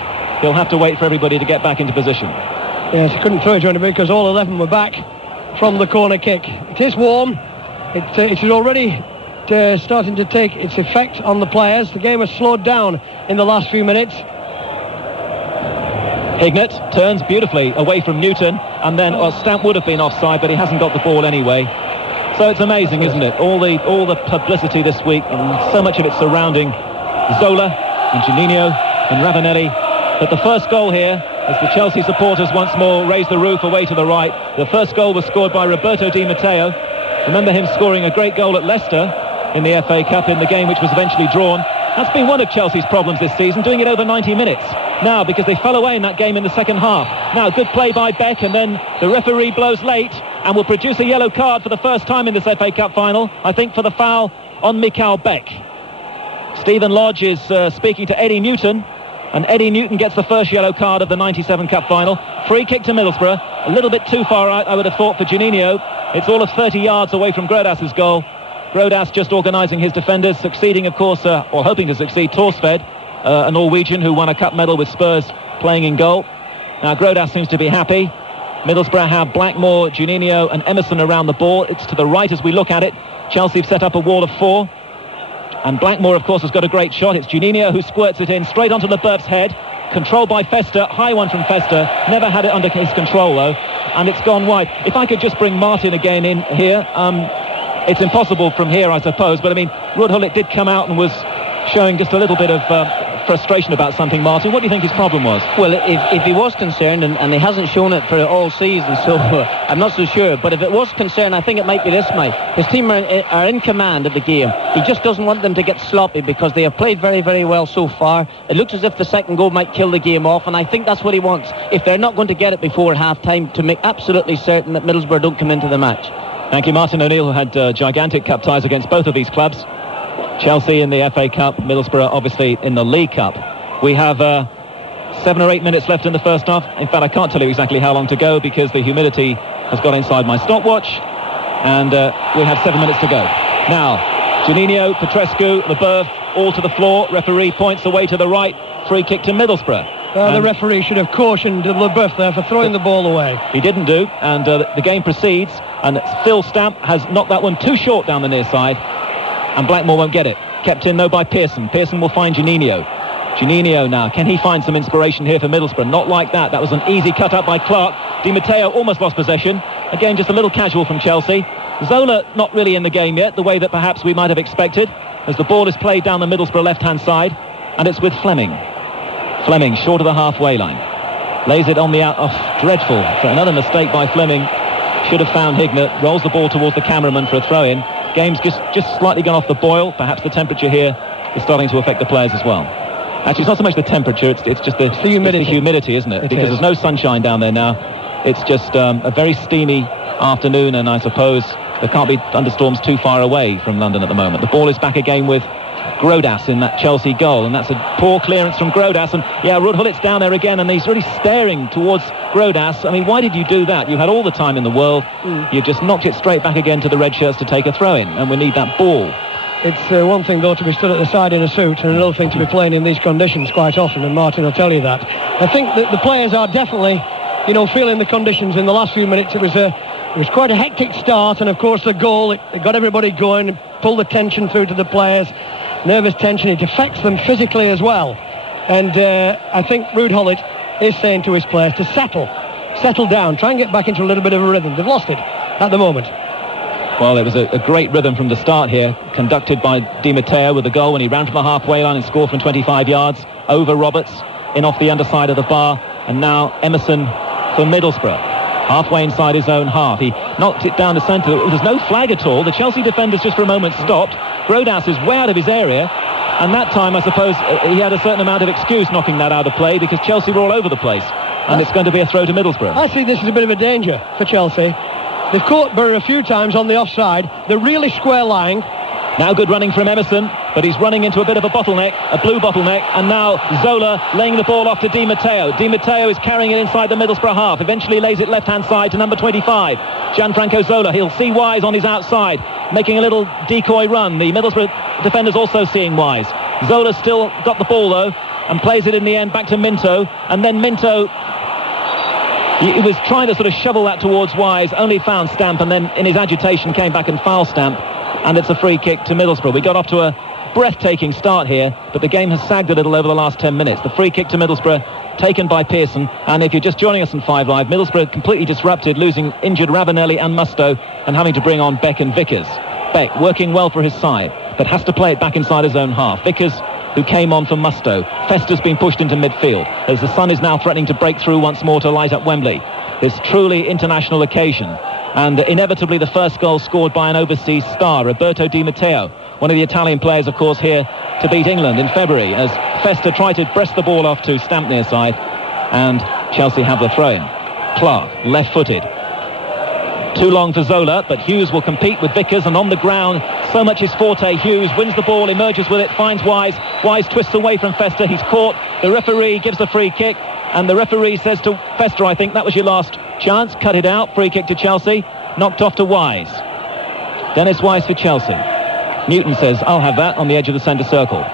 He'll have to wait for everybody to get back into position. Yes, he couldn't throw it to anybody because all 11 were back from the corner kick. It is warm. It is already starting to take its effect on the players. The game has slowed down in the last few minutes. Hignett turns beautifully away from Newton, and then Stamp would have been offside, but he hasn't got the ball anyway. So it's amazing, isn't it? All the publicity this week, and so much of it surrounding Zola and Juninho and Ravanelli. But the first goal here, as the Chelsea supporters once more raise the roof away to the right. The first goal was scored by Roberto Di Matteo. Remember him scoring a great goal at Leicester in the FA Cup in the game which was eventually drawn. That's been one of Chelsea's problems this season, doing it over 90 minutes. Now, because they fell away in that game in the second half. Now, good play by Beck, and then the referee blows late and will produce a yellow card for the first time in this FA Cup final, I think, for the foul on Mikael Beck. Stephen Lodge is speaking to Eddie Newton, and Eddie Newton gets the first yellow card of the 97 Cup final. Free kick to Middlesbrough, a little bit too far out, I would have thought, for Juninho. It's all of 30 yards away from Grodas's goal. Grodas just organising his defenders, succeeding, of course, or hoping to succeed, Torsved, a Norwegian who won a cup medal with Spurs, playing in goal. Now Grodas seems to be happy. Middlesbrough have Blackmore, Juninho and Emerson around the ball. It's to the right as we look at it. Chelsea have set up a wall of 4. And Blackmore, of course, has got a great shot. It's Juninho who squirts it in straight onto Leboeuf's head. Controlled by Fester, high one from Fester. Never had it under his control, though. And it's gone wide. If I could just bring Martin again in here. It's impossible from here, I suppose. But, I mean, Ruud Gullit did come out and was showing just a little bit of frustration about something. Martin, what do you think his problem was? Well, if he was concerned, and he hasn't shown it for all season, so I'm not so sure. But if it was concerned, I think it might be this, Mike. His team are in command of the game. He just doesn't want them to get sloppy because they have played very, very well so far. It looks as if the second goal might kill the game off, and I think that's what he wants. If they're not going to get it before half-time, to make absolutely certain that Middlesbrough don't come into the match. Thank you, Martin O'Neill, who had gigantic cup ties against both of these clubs. Chelsea in the FA Cup, Middlesbrough obviously in the League Cup. We have 7 or 8 minutes left in the first half. In fact, I can't tell you exactly how long to go because the humidity has got inside my stopwatch, and we have 7 minutes to go. Now, Juninho, Petrescu, Leboeuf, all to the floor. Referee points away to the right. Free kick to Middlesbrough. The referee should have cautioned Leboeuf there for throwing the ball away. He didn't do, and the game proceeds, and Phil Stamp has knocked that one too short down the near side, and Blackmore won't get it. Kept in, though, by Pearson. Pearson will find Juninho. Juninho now, can he find some inspiration here for Middlesbrough? Not like that. That was an easy cut up by Clark. Di Matteo almost lost possession. Again, just a little casual from Chelsea. Zola not really in the game yet, the way that perhaps we might have expected, as the ball is played down the Middlesbrough left-hand side, and it's with Fleming. Fleming short of the halfway line. Lays it on the out. Oh, dreadful. For another mistake by Fleming. Should have found Hignett. Rolls the ball towards the cameraman for a throw-in. Game's just slightly gone off the boil. Perhaps the temperature here is starting to affect the players as well. Actually, it's not so much the temperature, it's just the humidity. It's the humidity, isn't it? Because there's no sunshine down there now. It's just a very steamy afternoon, and I suppose there can't be thunderstorms too far away from London at the moment. The ball is back again with Grodas in that Chelsea goal, and that's a poor clearance from Grodas, and Ruud Gullit's down there again, and he's really staring towards Grodas. I mean, why did you do that? You had all the time in the world. You just knocked it straight back again to the red shirts to take a throw-in, and we need that ball. It's one thing, though, to be stood at the side in a suit, and another thing to be playing in these conditions quite often, and Martin will tell you that. I think that the players are definitely, feeling the conditions in the last few minutes. It was quite a hectic start, and of course the goal, it got everybody going, pulled the tension through to the players. Nervous tension, it affects them physically as well. And I think Ruud Gullit is saying to his players to settle down, try and get back into a little bit of a rhythm. They've lost it at the moment. Well, it was a great rhythm from the start here, conducted by Di Matteo with the goal when he ran from the halfway line and scored from 25 yards over Roberts, in off the underside of the bar, and now Emerson for Middlesbrough, halfway inside his own half. He knocked it down the centre. There's no flag at all. The Chelsea defenders just for a moment stopped. Grodas is way out of his area, and that time I suppose he had a certain amount of excuse knocking that out of play, because Chelsea were all over the place, and it's going to be a throw to Middlesbrough. I see this is a bit of a danger for Chelsea. They've caught Burr a few times on the offside. They're really square lying. Now good running from Emerson, but he's running into a bit of a bottleneck, a blue bottleneck, and now Zola laying the ball off to Di Matteo. Di Matteo is carrying it inside the Middlesbrough half, eventually lays it left-hand side to number 25, Gianfranco Zola. He'll see Wise on his outside, making a little decoy run. The Middlesbrough defenders also seeing Wise. Zola still got the ball, though, and plays it in the end back to Minto, and then Minto... He was trying to sort of shovel that towards Wise, only found Stamp, and then in his agitation came back and fouled Stamp, and it's a free kick to Middlesbrough. We got off to a breathtaking start here, but the game has sagged a little over the last 10 minutes. The free kick to Middlesbrough taken by Pearson, and if you're just joining us on 5 Live, Middlesbrough completely disrupted, losing injured Ravanelli and Musto, and having to bring on Beck and Vickers. Beck working well for his side, but has to play it back inside his own half. Vickers, who came on for Musto. Fester's been pushed into midfield as the sun is now threatening to break through once more to light up Wembley. This truly international occasion, and inevitably the first goal scored by an overseas star, Roberto Di Matteo, one of the Italian players, of course, here to beat England in February, as Fester tried to breast the ball off to Stamp near side, and Chelsea have the throw-in. Clark, left-footed. Too long for Zola, but Hughes will compete with Vickers, and on the ground, so much is forte. Hughes wins the ball, emerges with it, finds Wise. Wise twists away from Fester. He's caught. The referee gives the free kick, and the referee says to Fester, I think that was your last chance. Cut it out. Free kick to Chelsea. Knocked off to Wise. Dennis Wise for Chelsea. Newton says, I'll have that, on the edge of the centre circle.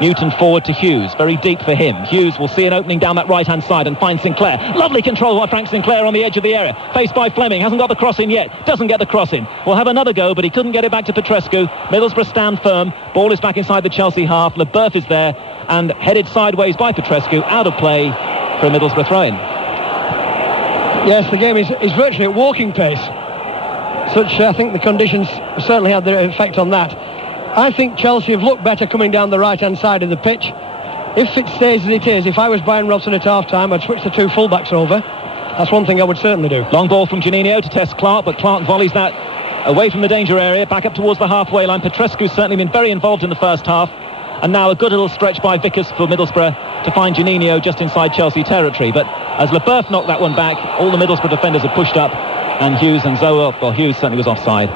Newton forward to Hughes, very deep for him. Hughes will see an opening down that right-hand side and find Sinclair. Lovely control by Frank Sinclair on the edge of the area. Faced by Fleming, hasn't got the cross in yet. Doesn't get the cross in. Will have another go, but he couldn't get it back to Petrescu. Middlesbrough stand firm. Ball is back inside the Chelsea half. Leboeuf is there and headed sideways by Petrescu. Out of play for a Middlesbrough throw-in. Yes, the game is virtually at walking pace. I think the conditions certainly had their effect on that. I think Chelsea have looked better coming down the right-hand side of the pitch. If it stays as it is, if I was Brian Robson at half-time, I'd switch the two full-backs over. That's one thing I would certainly do. Long ball from Juninho to test Clark, but Clark volleys that away from the danger area, back up towards the halfway line. Petrescu's certainly been very involved in the first half. And now a good little stretch by Vickers for Middlesbrough to find Juninho just inside Chelsea territory. But as Leboeuf knocked that one back, all the Middlesbrough defenders have pushed up, and Hughes and Zola, well, Hughes certainly was offside.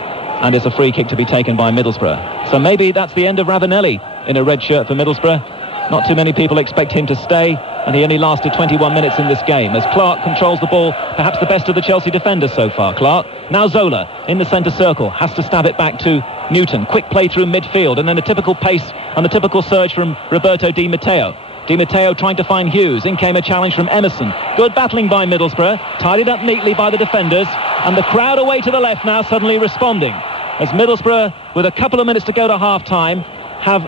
And it's a free kick to be taken by Middlesbrough. So maybe that's the end of Ravanelli in a red shirt for Middlesbrough. Not too many people expect him to stay, and he only lasted 21 minutes in this game as Clark controls the ball, perhaps the best of the Chelsea defenders so far. Clark, now Zola in the centre circle, has to stab it back to Newton. Quick play through midfield, and then the typical pace and the typical surge from Roberto Di Matteo. Di Matteo trying to find Hughes. In came a challenge from Emerson. Good battling by Middlesbrough, tidied up neatly by the defenders, and the crowd away to the left now suddenly responding. As Middlesbrough, with a couple of minutes to go to half-time, have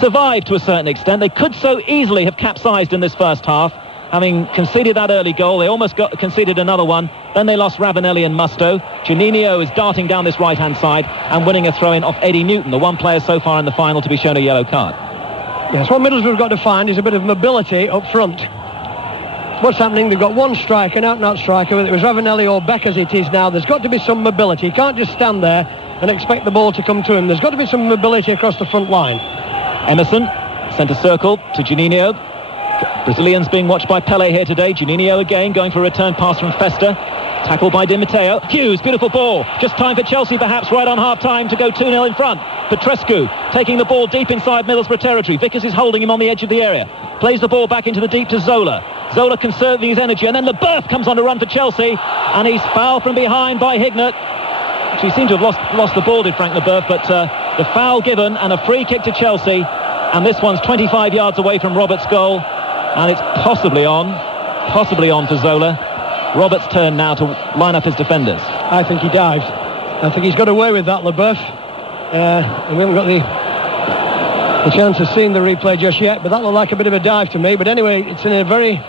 survived to a certain extent. They could so easily have capsized in this first half, having conceded that early goal. They almost conceded another one. Then they lost Ravanelli and Musto. Juninho is darting down this right-hand side and winning a throw-in off Eddie Newton, the one player so far in the final to be shown a yellow card. Yes, what Middlesbrough have got to find is a bit of mobility up front. What's happening? They've got one striker, an out-and-out striker, whether it was Ravanelli or Beck as it is now. There's got to be some mobility. He can't just stand there and expect the ball to come to him. There's got to be some mobility across the front line. Emerson, centre circle to Juninho. Brazilians being watched by Pele here today. Juninho again going for a return pass from Fester. Tackled by Di Matteo. Hughes, beautiful ball. Just time for Chelsea perhaps right on half-time to go 2-0 in front. Petrescu taking the ball deep inside Middlesbrough territory. Vickers is holding him on the edge of the area. Plays the ball back into the deep to Zola. Zola conserving his energy, and then Leboeuf comes on to run for Chelsea, and he's fouled from behind by Hignett. He seemed to have lost the ball, did Frank Leboeuf, but the foul given and a free kick to Chelsea, and this one's 25 yards away from Roberts' goal, and it's possibly on for Zola. Roberts' turn now to line up his defenders. I think he dived. I think he's got away with that, Leboeuf. And we haven't got the chance of seeing the replay just yet, but that looked like a bit of a dive to me. But anyway, it's in a very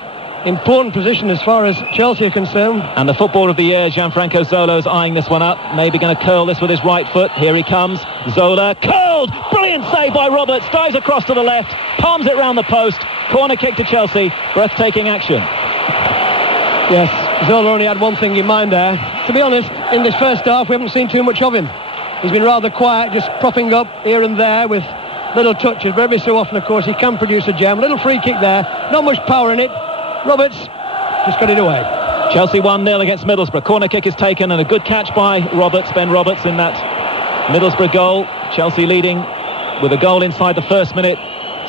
important position as far as Chelsea are concerned. And the footballer of the year, Gianfranco Zolo's eyeing this one up. Maybe going to curl this with his right foot. Here he comes. Zola curled. Brilliant save by Roberts. Dives across to the left. Palms it round the post. Corner kick to Chelsea. Breathtaking action. Yes, Zola only had one thing in mind there. To be honest, in this first half, we haven't seen too much of him. He's been rather quiet, just propping up here and there with little touches. But every so often, of course, he can produce a gem. Little free kick there. Not much power in it. Roberts just got it away. Chelsea 1-0 against Middlesbrough. Corner kick is taken and a good catch by Roberts, Ben Roberts, in that Middlesbrough goal. Chelsea leading with a goal inside the first minute,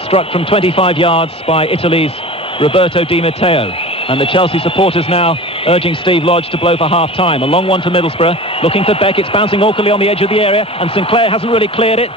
struck from 25 yards by Italy's Roberto Di Matteo. And the Chelsea supporters now urging Steve Lodge to blow for half-time. A long one for Middlesbrough, looking for Beck. It's bouncing awkwardly on the edge of the area, and Sinclair hasn't really cleared it.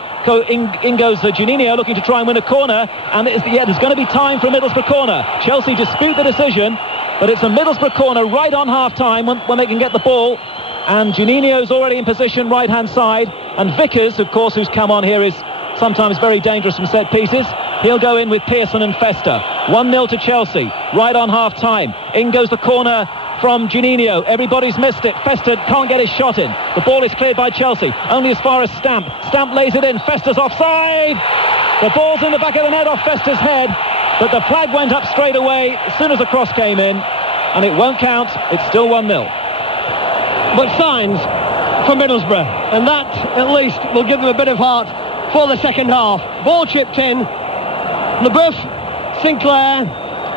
In goes Juninho, looking to try and win a corner, and there's going to be time for a Middlesbrough corner. Chelsea dispute the decision, but it's a Middlesbrough corner right on half-time when they can get the ball. And Juninho's already in position, right-hand side, and Vickers, of course, who's come on here, is sometimes very dangerous from set pieces. He'll go in with Pearson and Festa. 1-0 to Chelsea, right on half-time. In goes the corner from Juninho. Everybody's missed it. Festa can't get his shot in. The ball is cleared by Chelsea, only as far as Stamp. Stamp lays it in. Festa's offside. The ball's in the back of the net off Festa's head, but the flag went up straight away as soon as the cross came in, and it won't count. It's still 1-0. But signs for Middlesbrough, and that at least will give them a bit of heart for the second half. Ball chipped in. LeBeuf, Sinclair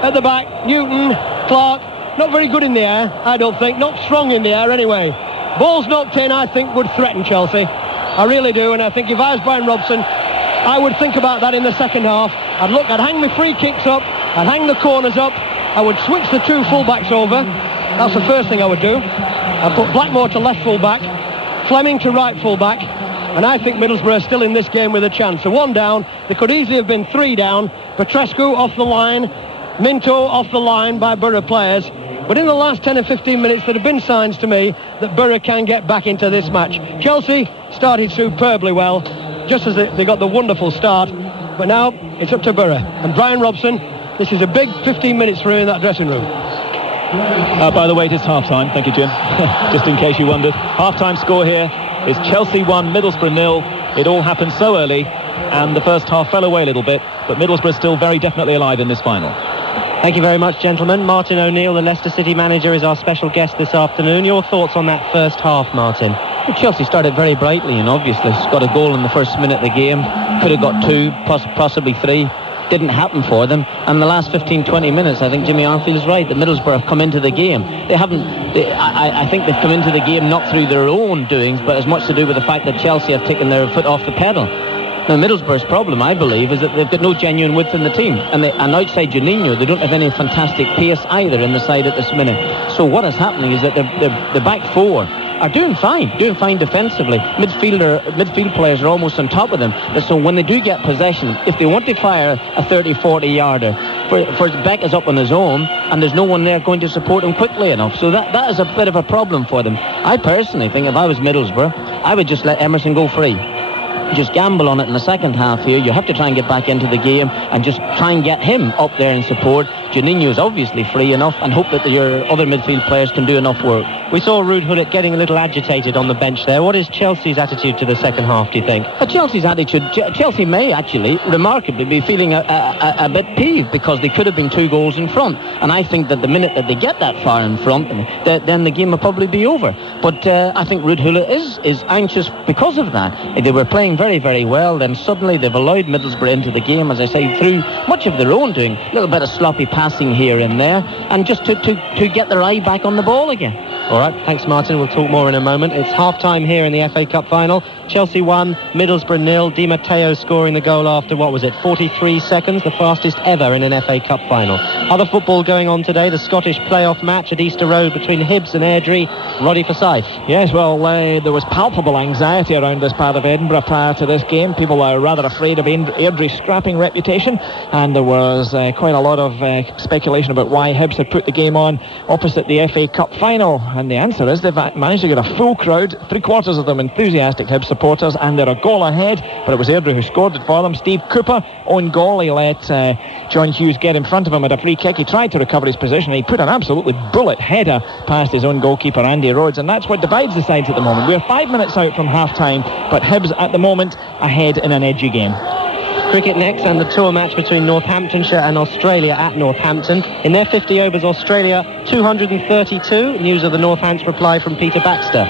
at the back, Newton, Clark. Not very good in the air, I don't think. Not strong in the air anyway. Balls knocked in, I think, would threaten Chelsea. I really do, and I think if I was Brian Robson, I would think about that in the second half. I'd hang my free kicks up, I'd hang the corners up, I would switch the two fullbacks over. That's the first thing I would do. I'd put Blackmore to left fullback, Fleming to right fullback, and I think Middlesbrough are still in this game with a chance. So 1 down, they could easily have been 3 down. Petrescu off the line, Minto off the line by Borough players. But in the last 10 or 15 minutes, there have been signs to me that Borough can get back into this match. Chelsea started superbly well, just as they got the wonderful start. But now it's up to Borough. And Brian Robson, this is a big 15 minutes for him in that dressing room. By the way, it is half-time. Thank you, Jim. Just in case you wondered. Half-time score here is Chelsea 1, Middlesbrough 0. It all happened so early, and the first half fell away a little bit. But Middlesbrough still very definitely alive in this final. Thank you very much, gentlemen. Martin O'Neill, the Leicester City manager, is our special guest this afternoon. Your thoughts on that first half, Martin? Well, Chelsea started very brightly and obviously got a goal in the first minute of the game. Could have got 2, possibly 3. Didn't happen for them. And the last 15-20 minutes, I think Jimmy Arfield's right, that Middlesbrough have come into the game. I think they've come into the game not through their own doings, but as much to do with the fact that Chelsea have taken their foot off the pedal. Now, Middlesbrough's problem, I believe, is that they've got no genuine width in the team. And outside Juninho, they don't have any fantastic pace either in the side at this minute. So what is happening is that the back four are doing fine defensively. Midfield players are almost on top of them. So when they do get possession, if they want to fire a 30-40 yarder, for Beck is up on his own, and there's no one there going to support him quickly enough. So that is a bit of a problem for them. I personally think if I was Middlesbrough, I would just let Emerson go free. Just gamble on it in the second half here. You have to try and get back into the game and just try and get him up there in support. Juninho is obviously free enough, and hope that your other midfield players can do enough work. We saw Ruud Gullit getting a little agitated on the bench there. What is Chelsea's attitude to the second half, do you think? Chelsea's attitude, Chelsea may actually, remarkably, be feeling a bit peeved because they could have been 2 goals in front. And I think that the minute that they get that far in front, then the game will probably be over. But I think Ruud Gullit is anxious because of that. They were playing very, very well. Then suddenly they've allowed Middlesbrough into the game, as I say, through much of their own doing. A little bit of sloppy passing here and there, and just to get their eye back on the ball again. All right, thanks Martin, we'll talk more in a moment. It's half-time here in the FA Cup final. Chelsea 1, Middlesbrough 0. Di Matteo scoring the goal after, 43 seconds, the fastest ever in an FA Cup final. Other football going on today, the Scottish playoff match at Easter Road between Hibs and Airdrie. Roddy Forsyth. Yes, well, there was palpable anxiety around this part of Edinburgh prior to this game. People were rather afraid of Airdrie's scrapping reputation, and there was quite a lot of speculation about why Hibs had put the game on opposite the FA Cup final. And the answer is they've managed to get a full crowd, 3/4 of them enthusiastic Hibs supporters, and they're a goal ahead, but it was Airdrie who scored it for them. Steve Cooper, own goal. He let John Hughes get in front of him at a free kick. He tried to recover his position. He put an absolutely bullet header past his own goalkeeper, Andy Rhodes, and that's what divides the sides at the moment. We're 5 minutes out from half-time, but Hibs at the moment ahead in an edgy game. Cricket next, and the tour match between Northamptonshire and Australia at Northampton. In their 50 overs, Australia 232. News of the Northants reply from Peter Baxter.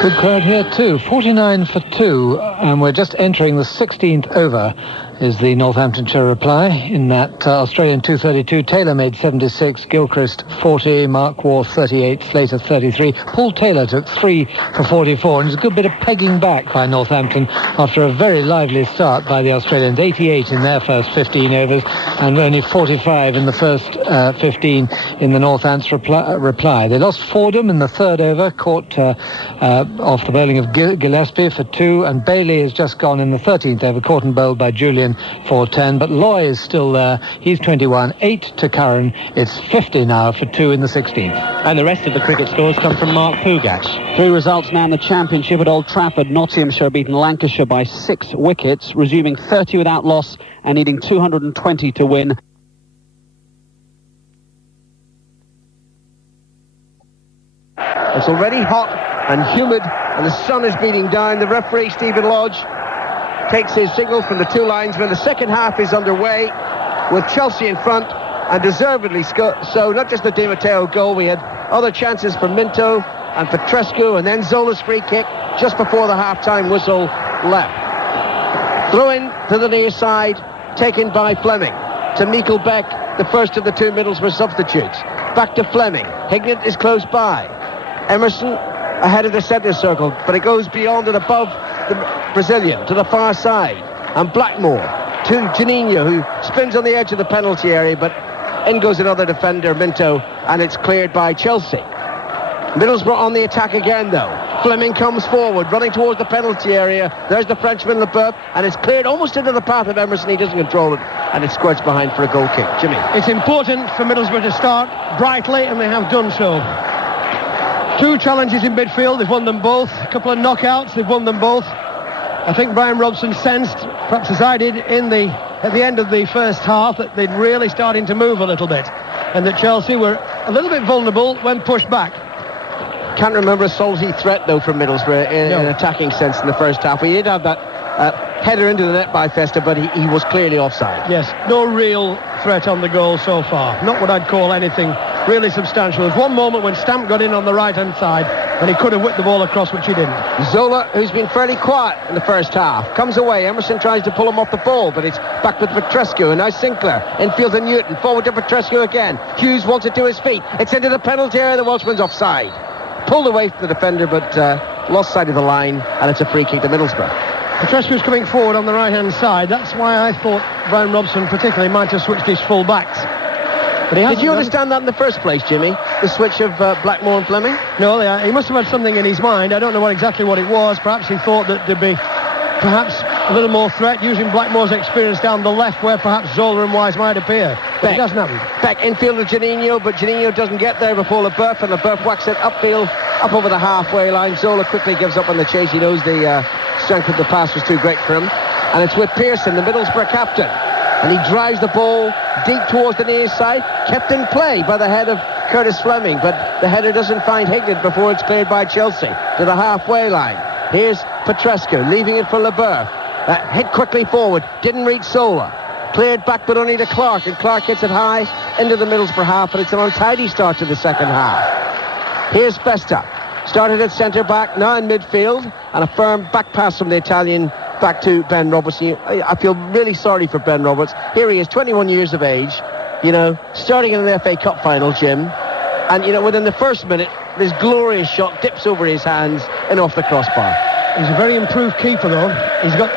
Good crowd here too, 49 for 2, and we're just entering the 16th over, is the Northamptonshire reply. In that Australian 232, Taylor made 76, Gilchrist 40, Mark Waugh 38, Slater 33. Paul Taylor took 3 for 44, and it's a good bit of pegging back by Northampton after a very lively start by the Australians. 88 in their first 15 overs, and only 45 in the first 15 in the Northants reply. They lost Fordham in the third over, caught off the bowling of Gillespie for 2, and Bailey has just gone in the 13th over, caught and bowled by Julian for 10, but Loy is still there. He's 21, 8 to Curran. It's 50 now for 2 in the 16th. And the rest of the cricket scores come from Mark Pugach. 3 results now in the Championship at Old Trafford. Nottinghamshire beaten Lancashire by 6 wickets, resuming 30 without loss and needing 220 to win. It's already hot and humid, and the sun is beating down. The referee, Stephen Lodge, takes his signal from the 2 linesmen. The second half is underway with Chelsea in front, and deservedly so. Not just the Di Matteo goal, we had other chances for Minto and Petrescu, and then Zola's free kick just before the half-time whistle left. Throw in to the near side, taken by Fleming. To Michael Beck, the first of the 2 Middlesbrough substitutes. Back to Fleming. Hignett is close by. Emerson ahead of the centre circle, but it goes beyond and above the Brazilian to the far side. And Blackmore to Janino, who spins on the edge of the penalty area, but in goes another defender, Minto, and it's cleared by Chelsea. Middlesbrough on the attack again, though. Fleming comes forward, running towards the penalty area. There's the Frenchman, Leboeuf, and it's cleared almost into the path of Emerson. He doesn't control it, and it squirts behind for a goal kick. Jimmy. It's important for Middlesbrough to start brightly, and they have done so. 2 challenges in midfield, they've won them both. A couple of knockouts, they've won them both. I think Brian Robson sensed, perhaps as I did, at the end of the first half, that they'd really starting to move a little bit, and that Chelsea were a little bit vulnerable when pushed back. Can't remember a salty threat, though, from Middlesbrough in an attacking sense in the first half. We did have that header into the net by Festa, but he was clearly offside. Yes, no real threat on the goal so far. Not what I'd call anything really substantial. There's one moment when Stamp got in on the right-hand side, and he could have whipped the ball across, which he didn't. Zola, who's been fairly quiet in the first half, comes away. Emerson tries to pull him off the ball, but it's back with Petrescu, and now Sinclair. Infield to Newton, forward to Petrescu again. Hughes wants it to his feet. It's into the penalty area. The Welshman's offside. Pulled away from the defender, but lost sight of the line, and it's a free kick to Middlesbrough. Petrescu's coming forward on the right-hand side. That's why I thought Brian Robson particularly might have switched his full backs. But did you understand that in the first place, Jimmy? The switch of Blackmore and Fleming? No, he must have had something in his mind. I don't know exactly what it was. Perhaps he thought that there'd be perhaps a little more threat using Blackmore's experience down the left, where perhaps Zola and Wise might appear. But it doesn't happen. Back infield to Janino, but Janino doesn't get there before Leboeuf, and Leboeuf whacks it upfield, up over the halfway line. Zola quickly gives up on the chase. He knows the strength of the pass was too great for him. And it's with Pearson, the Middlesbrough captain. And he drives the ball deep towards the near side, kept in play by the head of Curtis Fleming, but the header doesn't find Hignett before it's cleared by Chelsea to the halfway line. Here's Petrescu, leaving it for Leboeuf. Hit quickly forward, didn't reach Zola. Cleared back, but only to Clark, and Clark hits it high into the Middlesbrough half, and it's an untidy start to the second half. Here's Festa, started at centre-back, now in midfield, and a firm back pass from the Italian back to Ben Roberts. I feel really sorry for Ben Roberts. Here he is, 21 years of age, starting in an FA Cup final, Jim, and within the first minute, this glorious shot dips over his hands and off the crossbar. He's a very improved keeper, though. He's got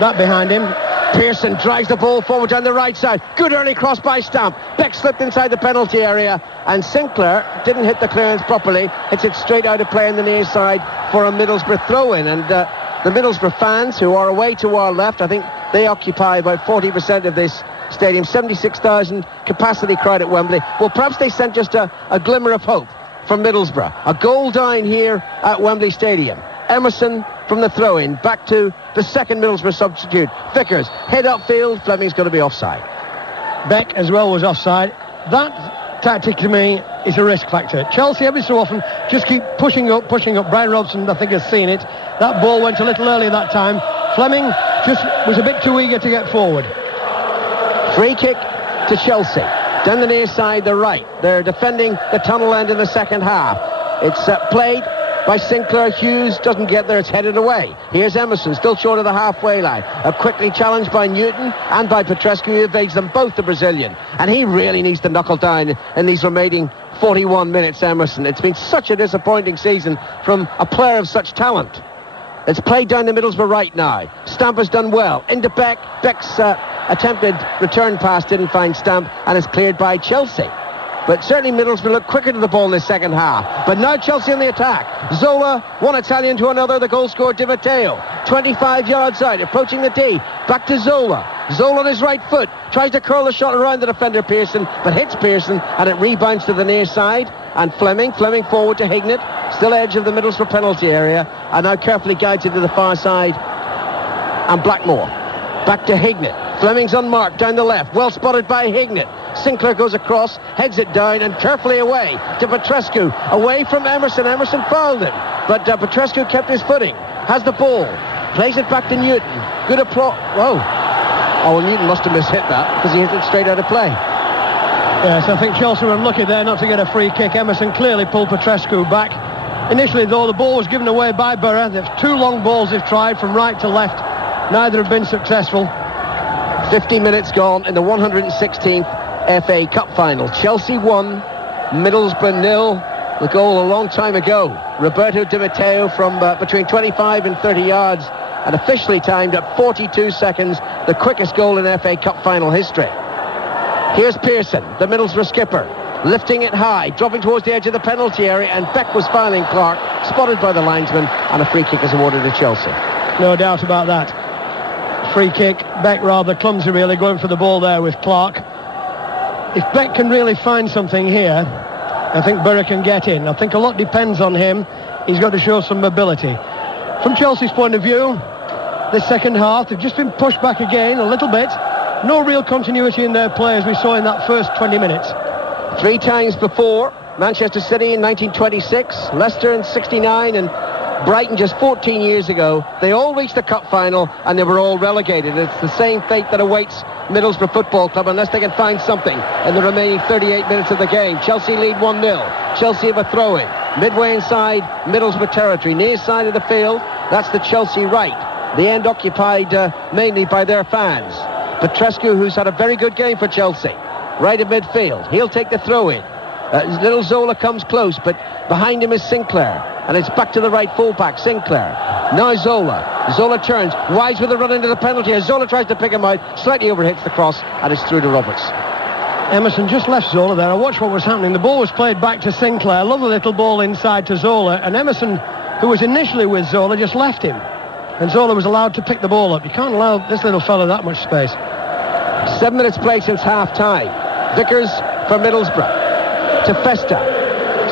that behind him. Pearson drives the ball forward down the right side. Good early cross by Stamp. Beck slipped inside the penalty area, and Sinclair didn't hit the clearance properly. Hits it straight out of play on the near side for a Middlesbrough throw-in, and the Middlesbrough fans, who are away to our left, I think they occupy about 40% of this stadium, 76,000 capacity crowd at Wembley. Well, perhaps they sent just a glimmer of hope from Middlesbrough. A goal down here at Wembley Stadium. Emerson from the throw-in, back to the second Middlesbrough substitute. Vickers, head upfield, Fleming's going to be offside. Beck as well was offside. That tactic to me is a risk factor. Chelsea every so often just keep pushing up. Brian Robson, I think, has seen it. That ball went a little early that time. Fleming just was a bit too eager to get forward. Free kick to Chelsea. Down the near side, the right. They're defending the tunnel end in the second half. It's played by Sinclair. Hughes doesn't get there, it's headed away. Here's Emerson, still short of the halfway line. Quickly challenged by Newton and by Petrescu, who evades them both, the Brazilian. And he really needs to knuckle down in these remaining 41 minutes, Emerson. It's been such a disappointing season from a player of such talent. It's played down the Middlesbrough right now. Stamp has done well. Into Beck. Beck's attempted return pass didn't find Stamp and is cleared by Chelsea. But certainly Middlesbrough look quicker to the ball in the second half. But now Chelsea on the attack. Zola, one Italian to another, the goal scorer Di Matteo. 25 yards out, approaching the D. Back to Zola. Zola on his right foot. Tries to curl the shot around the defender Pearson, but hits Pearson, and it rebounds to the near side. And Fleming forward to Hignett. Still edge of the Middlesbrough penalty area. And now carefully guides it to the far side. And Blackmore. Back to Hignett. Fleming's unmarked down the left. Well spotted by Hignett. Sinclair goes across, heads it down and carefully away to Petrescu. Away from Emerson. Emerson fouled him. But Petrescu kept his footing. Has the ball. Plays it back to Newton. Good approach. Whoa. Oh, well, Newton must have mishit that because he hit it straight out of play. Yes, I think Chelsea were unlucky there not to get a free kick. Emerson clearly pulled Petrescu back. Initially, though, the ball was given away by Borough. There's two long balls they've tried from right to left. Neither have been successful. 50 minutes gone in the 116th FA Cup final. Chelsea 1, Middlesbrough 0. The goal a long time ago. Roberto Di Matteo from between 25 and 30 yards, and officially timed at 42 seconds, the quickest goal in FA Cup final history. Here's Pearson, the Middlesbrough skipper, lifting it high, dropping towards the edge of the penalty area, and Beck was filing Clark, spotted by the linesman, and a free kick is awarded to Chelsea. No doubt about that. Free kick, Beck rather clumsy really, going for the ball there with Clark. If Beck can really find something here, I think Borough can get in. I think a lot depends on him. He's got to show some mobility. From Chelsea's point of view, this second half, they've just been pushed back again a little bit. No real continuity in their play as we saw in that first 20 minutes. 3 times before, Manchester City in 1926, Leicester in 69, and Brighton just 14 years ago. They all reached the cup final and they were all relegated. It's the same fate that awaits Middlesbrough Football Club unless they can find something in the remaining 38 minutes of the game. Chelsea lead 1-0. Chelsea have a throw-in. Midway inside Middlesbrough territory, near side of the field. That's the Chelsea right. The end occupied mainly by their fans. Petrescu, who's had a very good game for Chelsea, right at midfield. He'll take the throw-in. Little Zola comes close, but behind him is Sinclair. And it's back to the right fullback, Sinclair. Now Zola. Zola turns, wise with a run into the penalty area. Zola tries to pick him out, slightly overhits the cross, and it's through to Roberts. Emerson just left Zola there. I watched what was happening. The ball was played back to Sinclair. Lovely little ball inside to Zola. And Emerson, who was initially with Zola, just left him. And Zola was allowed to pick the ball up. You can't allow this little fella that much space. 7 minutes play since half-time. Vickers for Middlesbrough. To Festa.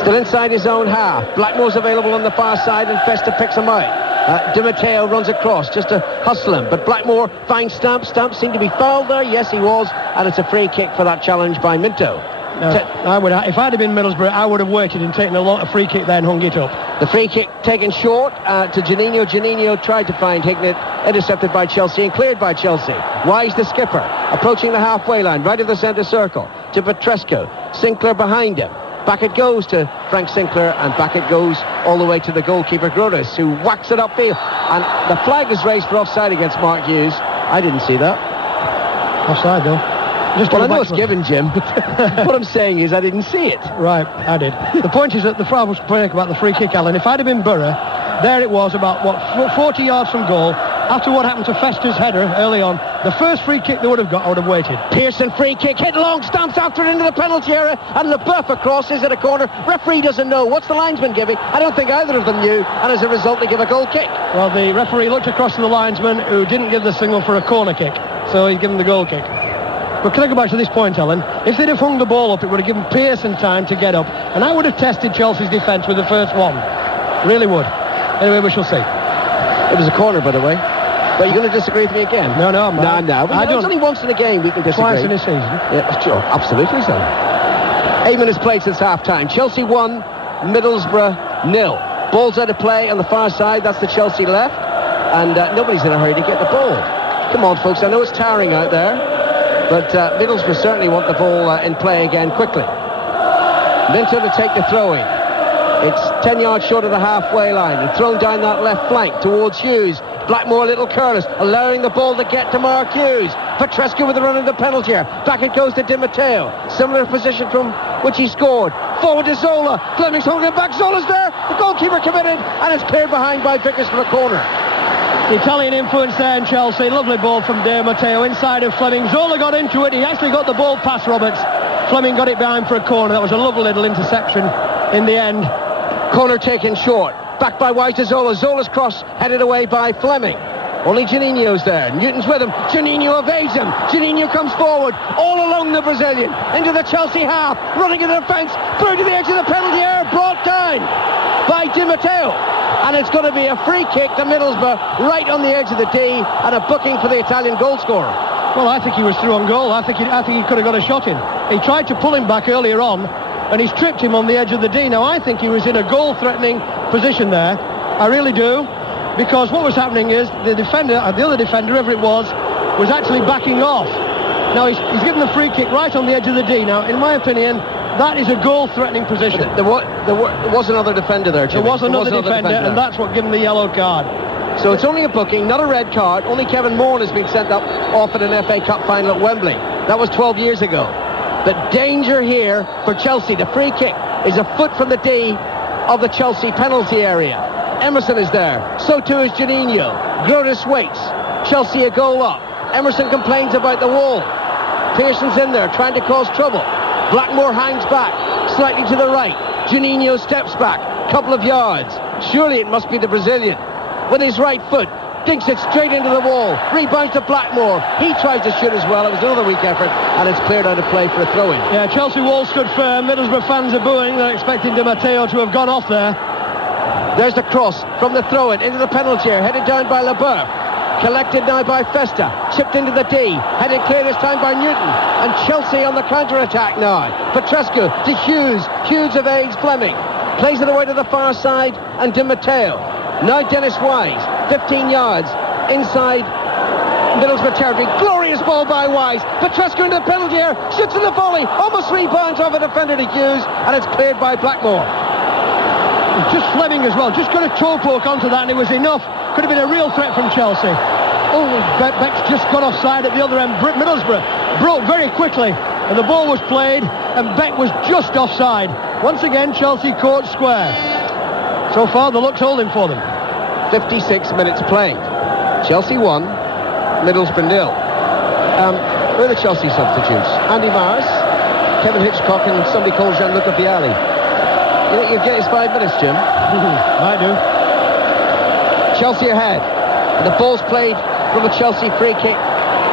Still inside his own half. Blackmore's available on the far side and Festa picks him out. Di Matteo runs across just to hustle him, but Blackmore finds Stamp. Stamp seemed to be fouled there. Yes, he was, and it's a free kick for that challenge by Minto. No, if I'd have been Middlesbrough, I would have waited and taken a free kick there and hung it up. The free kick taken short to Janino. Janino tried to find Hignett, intercepted by Chelsea and cleared by Chelsea. Wise the skipper, approaching the halfway line, right of the centre circle, to Petrescu. Sinclair behind him. Back it goes to Frank Sinclair, and back it goes all the way to the goalkeeper Grotus, who whacks it upfield. And the flag is raised for offside against Mark Hughes. I didn't see that. Offside, though. Well, I know it's given, Jim, but what I'm saying is I didn't see it. Right, I did. The point is that I was pointing about the free kick, Alan. If I'd have been Borough, there it was about, 40 yards from goal. After what happened to Festa's header early on, the first free kick they would have got, I would have waited. Pearson free kick, hit long, stamps after it into the penalty area, and LeBeuf across, is it a corner? Referee doesn't know. What's the linesman giving? I don't think either of them knew, and as a result they give a goal kick. Well, the referee looked across to the linesman, who didn't give the signal for a corner kick, so he's given the goal kick. But can I go back to this point, Alan? If they'd have hung the ball up, it would have given Pearson time to get up, and I would have tested Chelsea's defence with the first one. Really would. Anyway, we shall see. It was a corner, by the way. But you're going to disagree with me again? No, I'm not. No. It's only once in a game we can disagree. Twice in a season. Yeah, sure, absolutely so. 8 minutes played since half-time. Chelsea 1, Middlesbrough 0. Ball's out of play on the far side. That's the Chelsea left. And nobody's in a hurry to get the ball. Come on, folks. I know it's tiring out there. But Middlesbrough certainly want the ball in play again quickly. Minter to take the throw-in. It's 10 yards short of the halfway line. And thrown down that left flank towards Hughes. Blackmore a little careless, allowing the ball to get to Mark Hughes. Petrescu with the run of the penalty here. Back it goes to Di Matteo. Similar position from which he scored. Forward to Zola. Fleming's holding it back. Zola's there. The goalkeeper committed, and it's cleared behind by Vickers for the corner. The Italian influence there in Chelsea. Lovely ball from Di Matteo inside of Fleming. Zola got into it. He actually got the ball past Roberts. Fleming got it behind for a corner. That was a lovely little interception in the end. Corner taken short. Back by Wise to Zola. Zola's cross headed away by Fleming. Only Juninho's there. Newton's with him. Juninho evades him. Juninho comes forward. All along the Brazilian. Into the Chelsea half. Running into the fence. Through to the edge of the penalty area. Brought down by Di Matteo. And it's going to be a free kick to Middlesbrough right on the edge of the D, and a booking for the Italian goal scorer. Well, I think he was through on goal. I think he could have got a shot in. He tried to pull him back earlier on, and he's tripped him on the edge of the D. Now, I think he was in a goal-threatening position there. I really do. Because what was happening is the other defender, whoever it was actually backing off. Now, he's given the free kick right on the edge of the D. Now, in my opinion, that is a goal-threatening position. There was another defender there, Jimmy. There was another defender, and that's what gave him the yellow card. So it's only a booking, not a red card. Only Kevin Moran has been sent off at an FA Cup final at Wembley. That was 12 years ago. But danger here for Chelsea. The free kick is a foot from the D of the Chelsea penalty area. Emerson is there. So too is Juninho. Grotus waits. Chelsea a goal up. Emerson complains about the wall. Pearson's in there trying to cause trouble. Blackmore hangs back, slightly to the right. Juninho steps back, couple of yards. Surely it must be the Brazilian. With his right foot, dinks it straight into the wall. Rebounds to Blackmore. He tries to shoot as well. It was another weak effort, and it's cleared out of play for a throw-in. Yeah, Chelsea wall stood firm. Middlesbrough fans are booing. They're expecting Di Matteo to have gone off there. There's the cross from the throw-in into the penalty area, headed down by Leboeuf. Collected now by Festa, chipped into the D, headed clear this time by Newton, and Chelsea on the counter-attack now. Petrescu to Hughes, Hughes evades Fleming, plays it away to the far side, and Di Matteo. Now Dennis Wise, 15 yards inside Middlesbrough territory. Glorious ball by Wise. Petrescu into the penalty area, shoots in the volley, almost rebounds off a defender to Hughes, and it's cleared by Blackmore. Just Fleming as well, just got a toe poke onto that, and it was enough. Could have been a real threat from Chelsea. Oh, Beck's just got offside at the other end. Middlesbrough broke very quickly, and the ball was played, and Beck was just offside. Once again, Chelsea caught square. So far, the luck's holding for them. 56 minutes played. Chelsea 1, Middlesbrough 0. Where are the Chelsea substitutes? Andy Mars, Kevin Hitchcock, and somebody called Gianluca Vialli. You think you'd get his 5 minutes, Jim? I do. Chelsea ahead. And the ball's played from a Chelsea free kick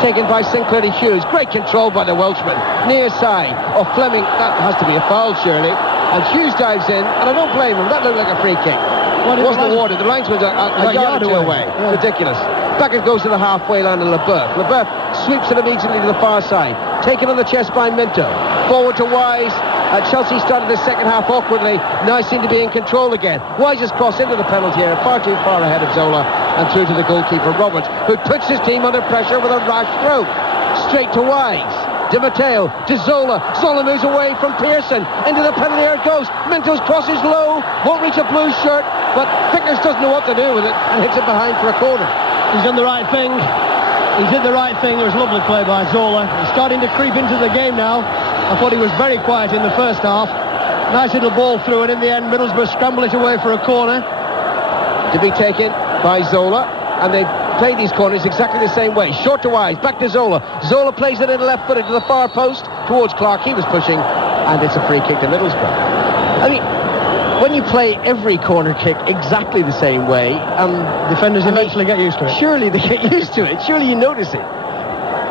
taken by Sinclair to Hughes. Great control by the Welshman. Near side of Fleming. That has to be a foul, surely. And Hughes dives in, and I don't blame him. That looked like a free kick. It wasn't awarded. The linesman's a yard or two away. Yeah. Ridiculous. Back it goes to the halfway line to Leboeuf. Leboeuf sweeps it immediately to the far side. Taken on the chest by Minto. Forward to Wise. Chelsea started the second half awkwardly. Now seem to be in control again. Wise's cross into the penalty area, far too far ahead of Zola, and through to the goalkeeper Roberts, who puts his team under pressure with a rash throw. Straight to Wise. Di Matteo to Zola. Zola moves away from Pearson. Into the penalty area it goes. Minto's cross is low. Won't reach a blue shirt, but Vickers doesn't know what to do with it and hits it behind for a corner. He's done the right thing. He did the right thing. There was lovely play by Zola. He's starting to creep into the game now. I thought he was very quiet in the first half. Nice little ball through, and in the end, Middlesbrough scramble it away for a corner. To be taken by Zola, and they play these corners exactly the same way. Short to Wise, back to Zola. Zola plays it in left-footed to the far post towards Clark. He was pushing, and it's a free kick to Middlesbrough. I mean, when you play every corner kick exactly the same way, defenders eventually get used to it. Surely they get used to it. Surely you notice it.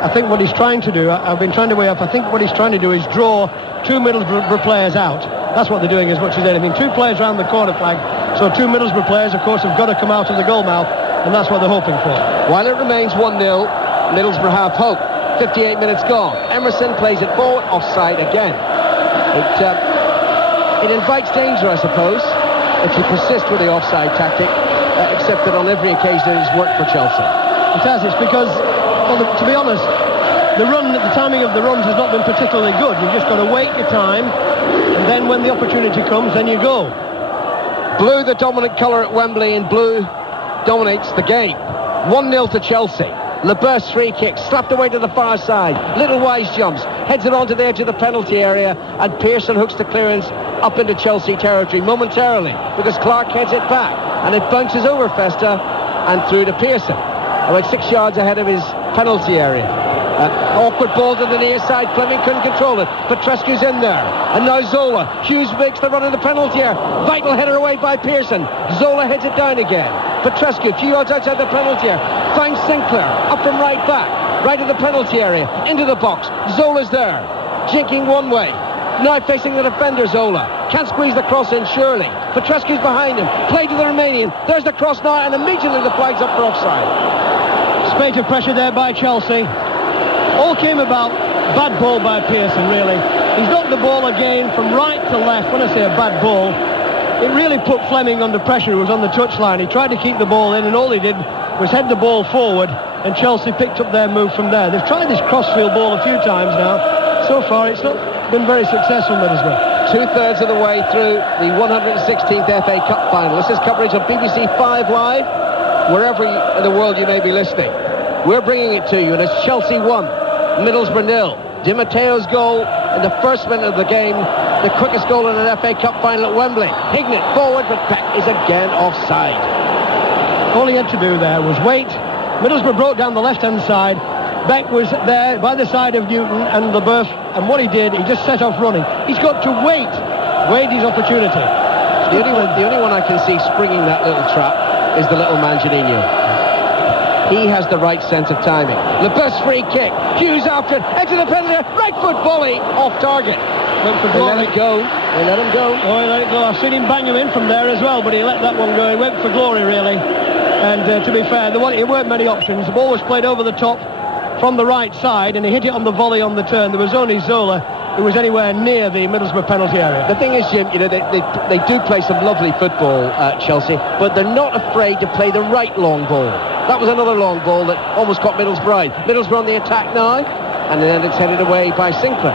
I think what he's trying to do, I've been trying to weigh up, I think what he's trying to do is draw two Middlesbrough players out. That's what they're doing as much as anything. Two players around the corner flag, so two Middlesbrough players, of course, have got to come out of the goal mouth, and that's what they're hoping for. While it remains 1-0, Middlesbrough have hope. 58 minutes gone. Emerson plays it forward, offside again. It invites danger, I suppose, if you persist with the offside tactic, except that on every occasion it has worked for Chelsea. It has. It's because, well, to be honest, the timing of the runs has not been particularly good. You've just got to wait your time, and then when the opportunity comes, then you go. Blue, the dominant colour at Wembley, and blue dominates the game. 1-0 to Chelsea. Leboeuf's free kick, slapped away to the far side. Little Wise jumps, heads it onto the edge of the penalty area, and Pearson hooks the clearance up into Chelsea territory momentarily, because Clark heads it back, and it bounces over Festa and through to Pearson, about 6 yards ahead of his penalty area. Awkward ball to the near side. Fleming couldn't control it. Petrescu's in there. And now Zola. Hughes makes the run in the penalty area. Vital header away by Pearson. Zola heads it down again. Petrescu, a few yards outside the penalty area, finds Sinclair. Up from right back. Right of the penalty area. Into the box. Zola's there. Jinking one way. Now facing the defender, Zola. Can't squeeze the cross in, surely. Petrescu's behind him. Play to the Romanian. There's the cross now, and immediately the flag's up for offside. Spate of pressure there by Chelsea. All came about bad ball by Pearson, really. He's knocked the ball again from right to left. When I say a bad ball, it really put Fleming under pressure, who was on the touchline. He tried to keep the ball in, and all he did was head the ball forward, and Chelsea picked up their move from there. They've tried this crossfield ball a few times now. So far, it's not been very successful, Middlesbrough. Two-thirds of the way through the 116th FA Cup final. This is coverage of BBC 5 Live, wherever in the world you may be listening. We're bringing it to you, and it's Chelsea 1, Middlesbrough 0. Di Matteo's goal in the first minute of the game, the quickest goal in an FA Cup final at Wembley. Hignett forward, but Beck is again offside. All he had to do there was wait. Middlesbrough broke down the left-hand side. Beck was there by the side of Newton and Leboeuf, and what he did, he just set off running. He's got to wait his opportunity. The only one I can see springing that little trap is the little man Janino. He has the right sense of timing. Leboeuf's free kick. Hughes after it. Into the penalty. Right foot volley. Off target. They let it go. They let him go. Oh, he let it go. I've seen him bang him in from there as well, but he let that one go. He went for glory, really. And to be fair, there weren't many options. The ball was played over the top from the right side, and he hit it on the volley on the turn. There was only Zola who was anywhere near the Middlesbrough penalty area. The thing is, Jim, you know, they do play some lovely football, Chelsea, but they're not afraid to play the right long ball. That was another long ball that almost caught Middlesbrough. Middlesbrough on the attack now, and then it's headed away by Sinclair.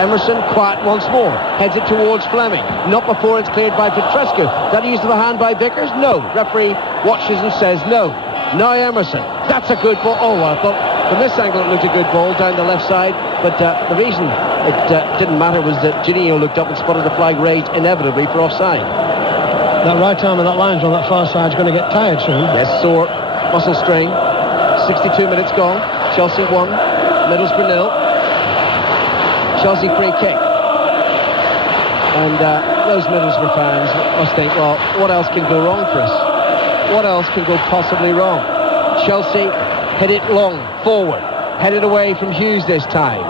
Emerson quiet once more, heads it towards Fleming, not before it's cleared by Petrescu. That used of the hand by Vickers? No. Referee watches and says no. Now Emerson, that's a good ball. Oh, I thought from this angle it looked a good ball down the left side, but the reason it didn't matter was that Janino looked up and spotted the flag raised inevitably for offside. That right arm of that linesman on that far side is going to get tired soon. Yes, sore, muscle strain. 62 minutes gone. Chelsea 1, Middlesbrough 0. Chelsea free kick. And those Middlesbrough fans must think, well, what else can go wrong, Chris? What else can go possibly wrong? Chelsea hit it long, forward. Headed away from Hughes this time.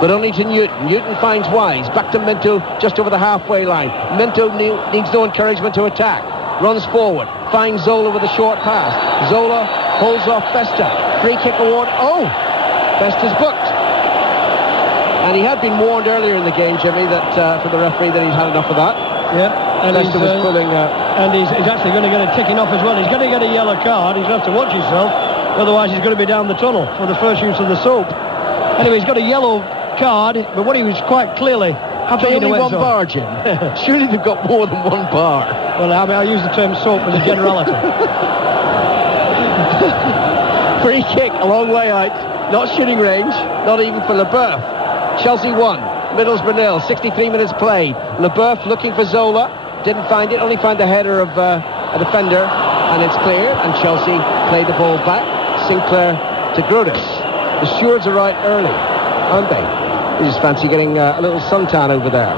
But only to Newton. Newton finds Wise. Back to Minto just over the halfway line. Minto needs no encouragement to attack. Runs forward. Finds Zola with a short pass. Zola holds off Festa. Free kick award. Oh! Festa's booked. And he had been warned earlier in the game, Jimmy, that for the referee that he'd had enough of that. Yeah. And Festa was pulling... and he's actually going to get a ticking off as well. He's going to get a yellow card. He's going to have to watch himself. Otherwise, he's going to be down the tunnel for the first use of the soap. Anyway, he's got a yellow card, but what he was quite clearly... Have they only one bar, Jim? Surely they've got more than one bar. Well, I mean, I use the term soap as a generality. Free kick, a long way out. Not shooting range, not even for Leboeuf. Chelsea 1, Middlesbrough 0, 63 minutes played. Leboeuf looking for Zola, didn't find it, only found the header of a defender, and it's clear, and Chelsea played the ball back. Sinclair to Grotus. The stewards are out early, aren't they? They just fancy getting a little suntan over there.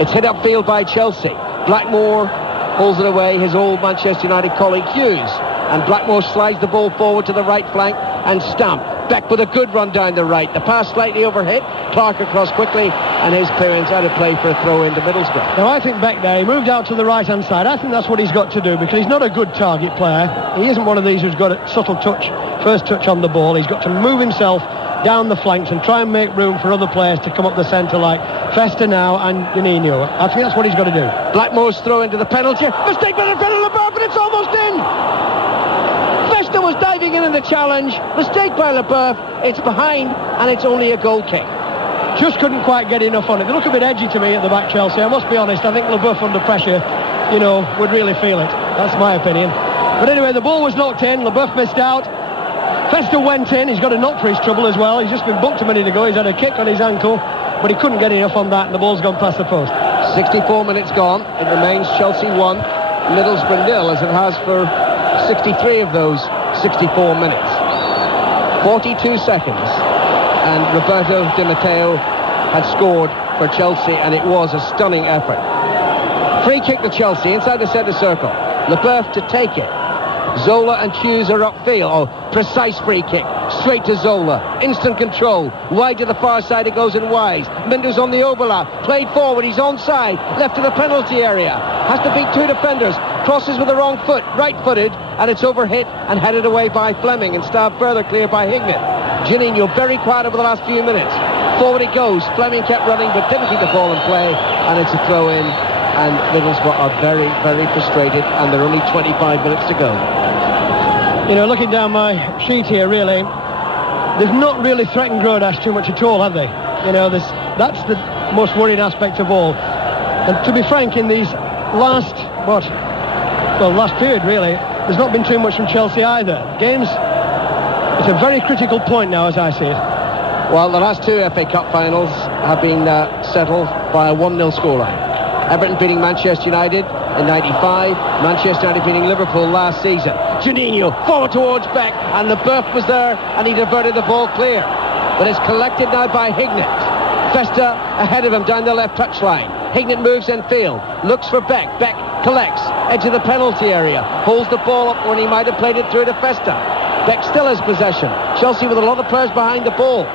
It's hit upfield by Chelsea. Blackmore pulls it away, his old Manchester United colleague Hughes. And Blackmore slides the ball forward to the right flank, and Stamp Beck with a good run down the right. The pass slightly overhit. Clark across quickly, and his clearance out of play for a throw into Middlesbrough. Now, I think Beck there, he moved out to the right-hand side. I think that's what he's got to do, because he's not a good target player. He isn't one of these who's got a subtle touch, first touch on the ball. He's got to move himself down the flanks and try and make room for other players to come up the centre, like Festa now and Juninho. I think that's what he's got to do. Blackmore's throw into the penalty. Mistake by the defender, LeBeuf, but it's almost in! Festa was diving in the challenge. Mistake by LeBeuf. It's behind, and it's only a goal kick. Just couldn't quite get enough on it. They look a bit edgy to me at the back, Chelsea. I must be honest, I think LeBeuf under pressure, would really feel it. That's my opinion. But anyway, the ball was knocked in. LeBeuf missed out. Festa went in. He's got a knock for his trouble as well. He's just been booked a minute ago. He's had a kick on his ankle, but he couldn't get enough on that, and the ball's gone past the post. 64 minutes gone. It remains Chelsea 1, Middlesbrough 0, as it has for 63 of those 64 minutes. 42 seconds, and Roberto Di Matteo had scored for Chelsea, and it was a stunning effort. Free kick to Chelsea inside the centre circle. LeBeuf to take it. Zola and Hughes are upfield. Oh, precise free kick. Straight to Zola. Instant control. Wide to the far side it goes in wide. Mindu's on the overlap. Played forward. He's onside. Left to the penalty area. Has to beat two defenders. Crosses with the wrong foot. Right-footed. And it's overhit and headed away by Fleming and stabbed further clear by Hignett. Juninho very quiet over the last few minutes. Forward it goes. Fleming kept running but didn't keep the ball in play. And it's a throw in. And Middlesbrough are very, very frustrated, and there are only 25 minutes to go. Looking down my sheet here, really, they've not really threatened Grodas too much at all, have they? That's the most worrying aspect of all. And to be frank, in these last period, really, there's not been too much from Chelsea either. Games, it's a very critical point now, as I see it. Well, the last two FA Cup finals have been settled by a 1-0 scoreline. Everton beating Manchester United in 95, Manchester United beating Liverpool last season. Juninho forward towards Beck, and LeBeuf was there, and he diverted the ball clear. But it's collected now by Hignett. Festa ahead of him down the left touchline. Hignett moves in field, looks for Beck. Beck collects, edge of the penalty area, holds the ball up when he might have played it through to Festa. Beck still has possession. Chelsea with a lot of players behind the ball.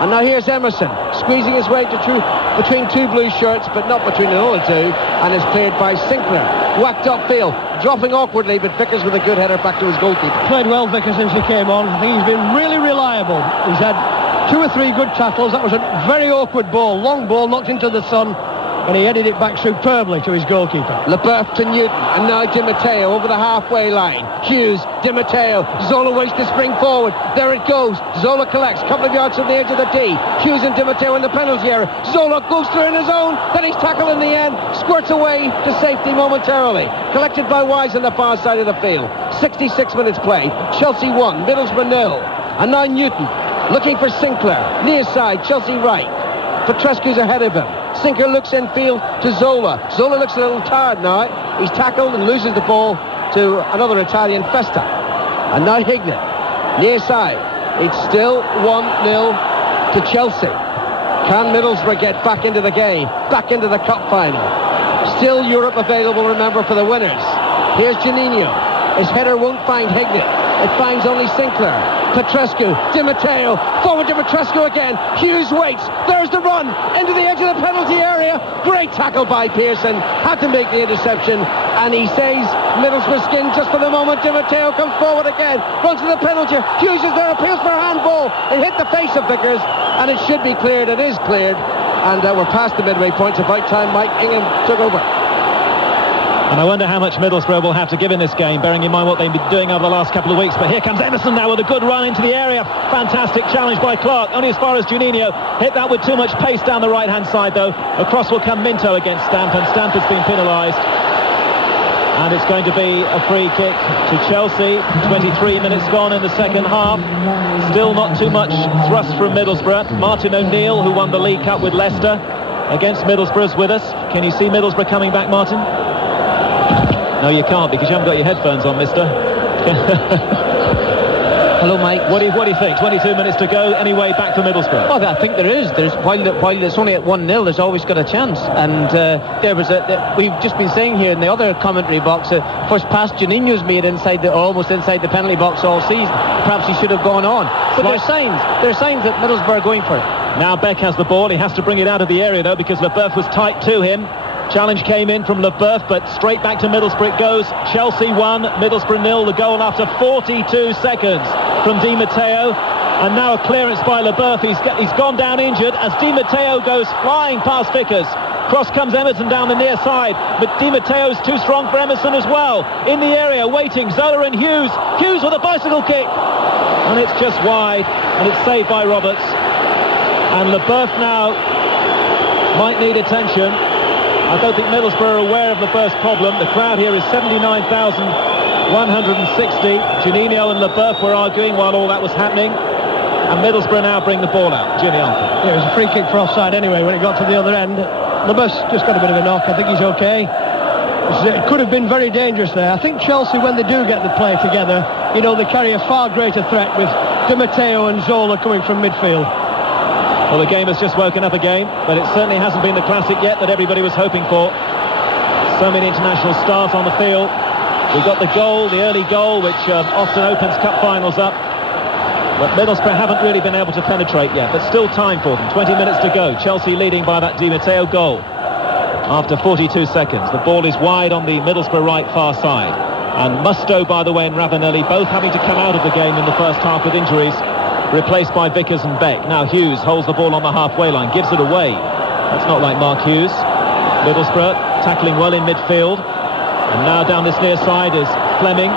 And now here's Emerson, squeezing his way between two blue shirts, but not between another two, and is cleared by Sinclair. Whacked upfield, dropping awkwardly, but Vickers with a good header back to his goalkeeper. Played well, Vickers, since he came on. I think he's been really reliable. He's had 2 or 3 good tackles. That was a very awkward ball, long ball, knocked into the sun, and he headed it back superbly to his goalkeeper. LeBeuf to Newton, and now Di Matteo over the halfway line. Hughes, Di Matteo, Zola waits to spring forward. There it goes. Zola collects, couple of yards from the edge of the D. Hughes and Di Matteo in the penalty area. Zola goes through in his own, then he's tackled in the end, squirts away to safety momentarily. Collected by Wise on the far side of the field. 66 minutes played. Chelsea 1, Middlesbrough 0. And now Newton, looking for Sinclair. Near side, Chelsea right. Petrescu's ahead of him. Sinclair looks infield to Zola. Zola looks a little tired now. He's tackled and loses the ball to another Italian, Festa. And now Hignett, near side. It's still 1-0 to Chelsea. Can Middlesbrough get back into the game, back into the cup final? Still Europe available, remember, for the winners. Here's Juninho. His header won't find Hignett. It finds only Sinclair. Petrescu, Di Matteo, forward to Petrescu again. Hughes waits. There's the run into the edge of the penalty area. Great tackle by Pearson. Had to make the interception, and he saves Middlesbrough skin just for the moment. Di Matteo comes forward again, runs to the penalty. Hughes is there, appeals for a handball. It hit the face of Vickers, and it should be cleared. It is cleared, and we're past the midway point. It's about time Mike Ingham took over. And I wonder how much Middlesbrough will have to give in this game, bearing in mind what they've been doing over the last couple of weeks. But here comes Emerson now with a good run into the area. Fantastic challenge by Clark, only as far as Juninho. Hit that with too much pace down the right-hand side, though. Across will come Minto against Stamp, and Stamp has been penalised. And it's going to be a free kick to Chelsea. 23 minutes gone in the second half. Still not too much thrust from Middlesbrough. Martin O'Neill, who won the League Cup with Leicester, against Middlesbrough's with us. Can you see Middlesbrough coming back, Martin? No, you can't, because you haven't got your headphones on, mister. Hello, Mike. What do you think? 22 minutes to go. Anyway, back to Middlesbrough. Well, I think there is. While it's only at 1-0, there's always got a chance. And there was we've just been saying here in the other commentary box, first pass Juninho's made almost inside the penalty box all season. Perhaps he should have gone on. But there's signs that Middlesbrough are going for it. Now Beck has the ball. He has to bring it out of the area though, because Leboeuf was tight to him. Challenge came in from Leboeuf, but straight back to Middlesbrough it goes. Chelsea 1, Middlesbrough 0. The goal after 42 seconds from Di Matteo. And now a clearance by Leboeuf. He's gone down injured as Di Matteo goes flying past Vickers. Cross comes Emerson down the near side, but Di Matteo's too strong for Emerson as well. In the area, waiting, Zola and Hughes. Hughes with a bicycle kick. And it's just wide, and it's saved by Roberts. And Leboeuf now might need attention. I don't think Middlesbrough are aware of Leboeuf's problem. The crowd here is 79,160. Juninho and Leboeuf were arguing while all that was happening. And Middlesbrough now bring the ball out. Jimmy Uncle. Yeah, it was a free kick for offside anyway when it got to the other end. Leboeuf's just got a bit of a knock. I think he's okay. It could have been very dangerous there. I think Chelsea, when they do get the play together, they carry a far greater threat with Di Matteo and Zola coming from midfield. Well, the game has just woken up again, but it certainly hasn't been the classic yet that everybody was hoping for. So many international stars on the field. We got the goal, the early goal, which often opens cup finals up. But Middlesbrough haven't really been able to penetrate yet, but still time for them. 20 minutes to go. Chelsea leading by that Di Matteo goal after 42 seconds. The ball is wide on the Middlesbrough right far side. And Musto, by the way, and Ravanelli both having to come out of the game in the first half with injuries, replaced by Vickers and Beck. Now Hughes holds the ball on the halfway line, gives it away. That's not like Mark Hughes. Middlesbrough tackling well in midfield. And now down this near side is Fleming.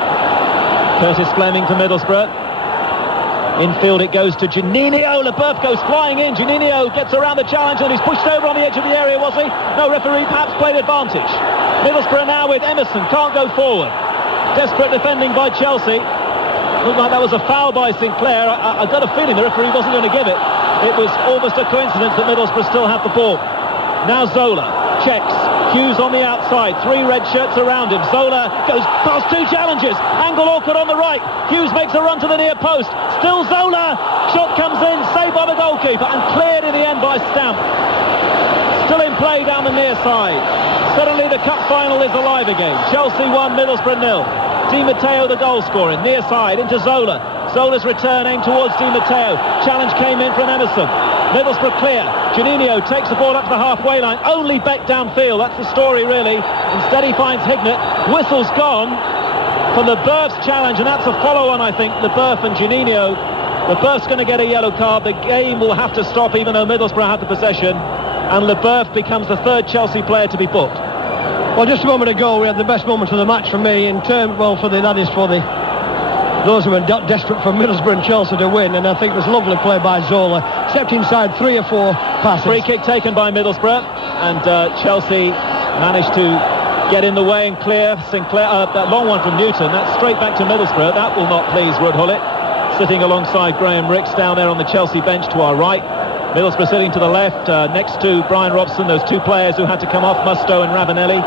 Curtis Fleming for Middlesbrough. Infield it goes to Juninho. Leboeuf goes flying in. Juninho gets around the challenge and he's pushed over on the edge of the area, was he? No, referee perhaps played advantage. Middlesbrough now with Emerson. Can't go forward. Desperate defending by Chelsea. Looked like that was a foul by Sinclair. I got a feeling the referee wasn't going to give it. It was almost a coincidence that Middlesbrough still had the ball. Now Zola checks. Hughes on the outside. 3 red shirts around him. Zola goes past 2 challenges. Angle awkward on the right. Hughes makes a run to the near post. Still Zola. Shot comes in. Saved by the goalkeeper and cleared in the end by Stamp. Still in play down the near side. Suddenly the cup final is alive again. Chelsea 1, Middlesbrough 0. Di Matteo the goal scorer, near side into Zola. Zola's return aimed towards Di Matteo. Challenge came in from Emerson. Middlesbrough clear. Juninho takes the ball up to the halfway line. Only Beck downfield. That's the story really. Instead he finds Hignett. Whistle's gone for Leboeuf's challenge, and that's a follow-on, I think. Leboeuf and Juninho. Leboeuf's going to get a yellow card. The game will have to stop even though Middlesbrough have the possession. And Leboeuf becomes the 3rd Chelsea player to be booked. Well, just a moment ago, we had the best moment of the match for me those who were desperate for Middlesbrough and Chelsea to win, and I think it was lovely play by Zola. Stepped inside 3 or 4 passes. Free kick taken by Middlesbrough, and Chelsea managed to get in the way and clear. Sinclair, that long one from Newton, that's straight back to Middlesbrough. That will not please Ruud Gullit, sitting alongside Graham Ricks down there on the Chelsea bench to our right. Middlesbrough sitting to the left, next to Brian Robson, those 2 players who had to come off, Musto and Ravanelli.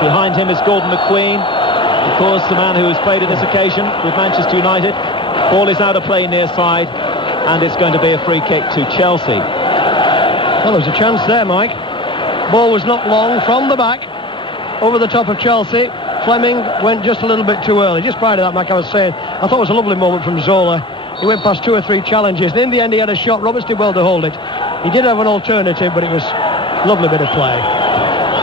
Behind him is Gordon McQueen, of course, the man who has played in this occasion with Manchester United. Ball is out of play near side, and it's going to be a free kick to Chelsea. Well, there's a chance there, Mike. Ball was not long from the back, over the top of Chelsea. Fleming went just a little bit too early. Just prior to that, Mike, I was saying, I thought it was a lovely moment from Zola. He went past 2 or 3 challenges, and in the end he had a shot. Roberts did well to hold it. He did have an alternative, but it was a lovely bit of play.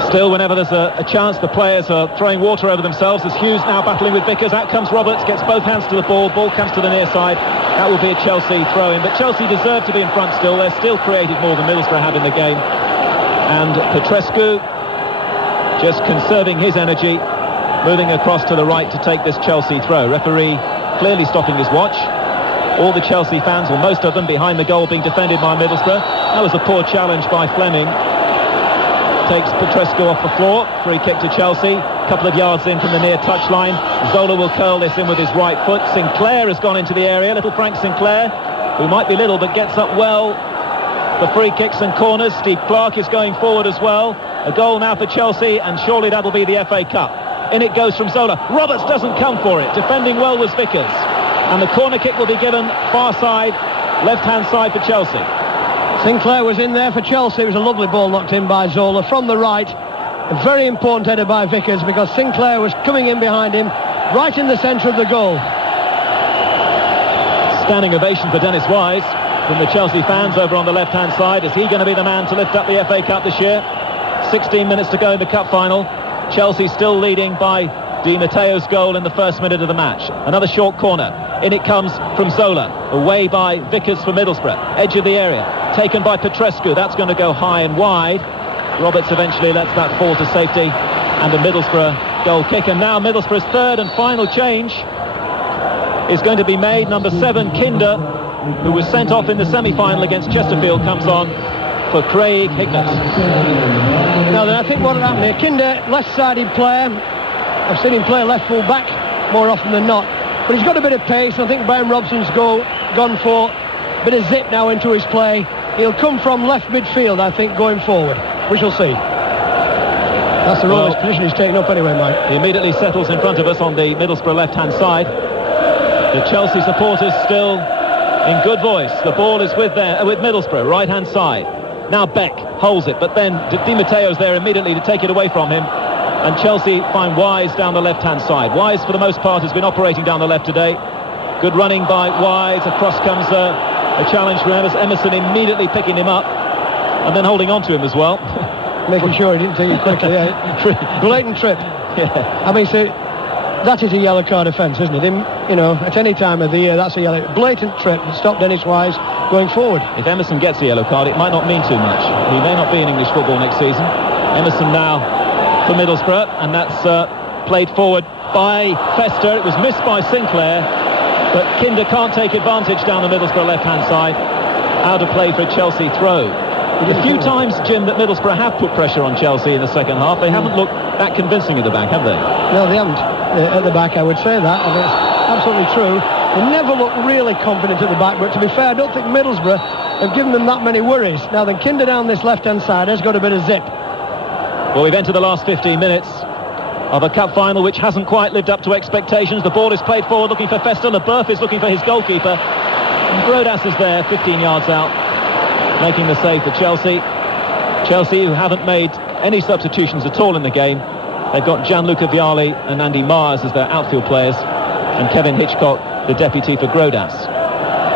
Still, whenever there's a chance, the players are throwing water over themselves. As Hughes now battling with Vickers. Out comes Roberts, gets both hands to the ball. Ball comes to the near side. That will be a Chelsea throw-in. But Chelsea deserve to be in front still. They're still created more than Middlesbrough have in the game. And Petrescu just conserving his energy, moving across to the right to take this Chelsea throw. Referee clearly stopping his watch. All the Chelsea fans, or most of them, behind the goal being defended by Middlesbrough. That was a poor challenge by Fleming. Takes Petrescu off the floor. Free kick to Chelsea. A couple of yards in from the near touchline. Zola will curl this in with his right foot. Sinclair has gone into the area. Little Frank Sinclair, who might be little but gets up well for free kicks and corners. Steve Clarke is going forward as well. A goal now for Chelsea, and surely that'll be the FA Cup. In it goes from Zola. Roberts doesn't come for it. Defending well was Vickers. And the corner kick will be given far side, left-hand side for Chelsea. Sinclair was in there for Chelsea. It was a lovely ball knocked in by Zola from the right. A very important header by Vickers, because Sinclair was coming in behind him, right in the centre of the goal. Standing ovation for Dennis Wise from the Chelsea fans over on the left-hand side. Is he going to be the man to lift up the FA Cup this year? 16 minutes to go in the cup final. Chelsea still leading by Di Matteo's goal in the first minute of the match. Another short corner. In it comes from Zola. Away by Vickers for Middlesbrough. Edge of the area. Taken by Petrescu. That's going to go high and wide. Roberts eventually lets that fall to safety. And the Middlesbrough goal kick. And now Middlesbrough's third and final change is going to be made. Number 7, Kinder, who was sent off in the semi-final against Chesterfield, comes on for Craig Hignett. Now then, I think what happened here, Kinder, left-sided player. I've seen him play left full-back more often than not. But he's got a bit of pace. I think Brian Robson's gone for a bit of zip now into his play. He'll come from left midfield, I think, going forward. We shall see. That's the role position he's taken up anyway, Mike. He immediately settles in front of us on the Middlesbrough left-hand side. The Chelsea supporters still in good voice. The ball is with Middlesbrough, right-hand side. Now Beck holds it, but then Di Matteo's there immediately to take it away from him. And Chelsea find Wise down the left-hand side. Wise, for the most part, has been operating down the left today. Good running by Wise. Across comes a challenge from Emerson, immediately picking him up and then holding on to him as well. Making sure he didn't take it quickly. Yeah. Blatant trip. Yeah. I mean, so that is a yellow card offence, isn't it? You know, at any time of the year, that's a yellow. Blatant trip to stop Dennis Wise going forward. If Emerson gets a yellow card, it might not mean too much. He may not be in English football next season. Emerson now for Middlesbrough, and that's played forward by Fester. It was missed by Sinclair, but Kinder can't take advantage down the Middlesbrough left-hand side. Out of play for a Chelsea throw. A few times, Jim, that Middlesbrough have put pressure on Chelsea in the second half. They haven't looked that convincing at the back, have they? No, they haven't. At the back, I would say that. I mean, it's absolutely true. They never look really confident at the back, but to be fair, I don't think Middlesbrough have given them that many worries. Now then, Kinder down this left-hand side has got a bit of zip. Well, we've entered the last 15 minutes of a cup final which hasn't quite lived up to expectations. The ball is played forward looking for Fester. Leboeuf is looking for his goalkeeper. And Grodas is there, 15 yards out, making the save for Chelsea. Chelsea, who haven't made any substitutions at all in the game. They've got Gianluca Vialli and Andy Myers as their outfield players, and Kevin Hitchcock, the deputy for Grodas.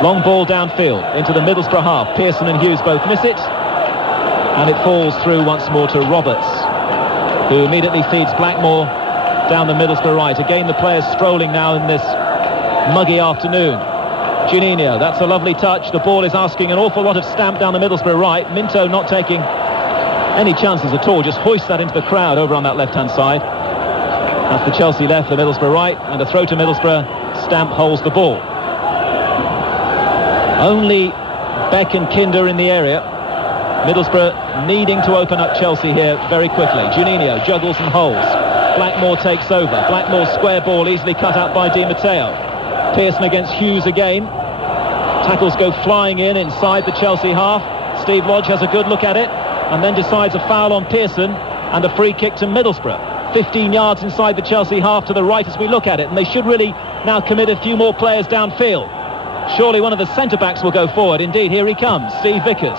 Long ball downfield into the Middlesbrough half. Pearson and Hughes both miss it, and it falls through once more to Roberts, who immediately feeds Blackmore down the Middlesbrough right. Again, the players strolling now in this muggy afternoon. Juninho, that's a lovely touch. The ball is asking an awful lot of stamp down the Middlesbrough right. Minto not taking any chances at all, just hoists that into the crowd over on that left-hand side. That's the Chelsea left, the Middlesbrough right, and a throw to Middlesbrough. Stamp holds the ball. Only Beck and Kinder in the area. Middlesbrough needing to open up Chelsea here very quickly. Juninho juggles and holds. Blackmore takes over. Blackmore's square ball easily cut out by Di Matteo. Pearson against Hughes again. Tackles go flying inside the Chelsea half. Steve Lodge has a good look at it and then decides a foul on Pearson and a free kick to Middlesbrough. 15 yards inside the Chelsea half to the right as we look at it, and they should really now commit a few more players downfield. Surely one of the centre-backs will go forward. Indeed, here he comes, Steve Vickers.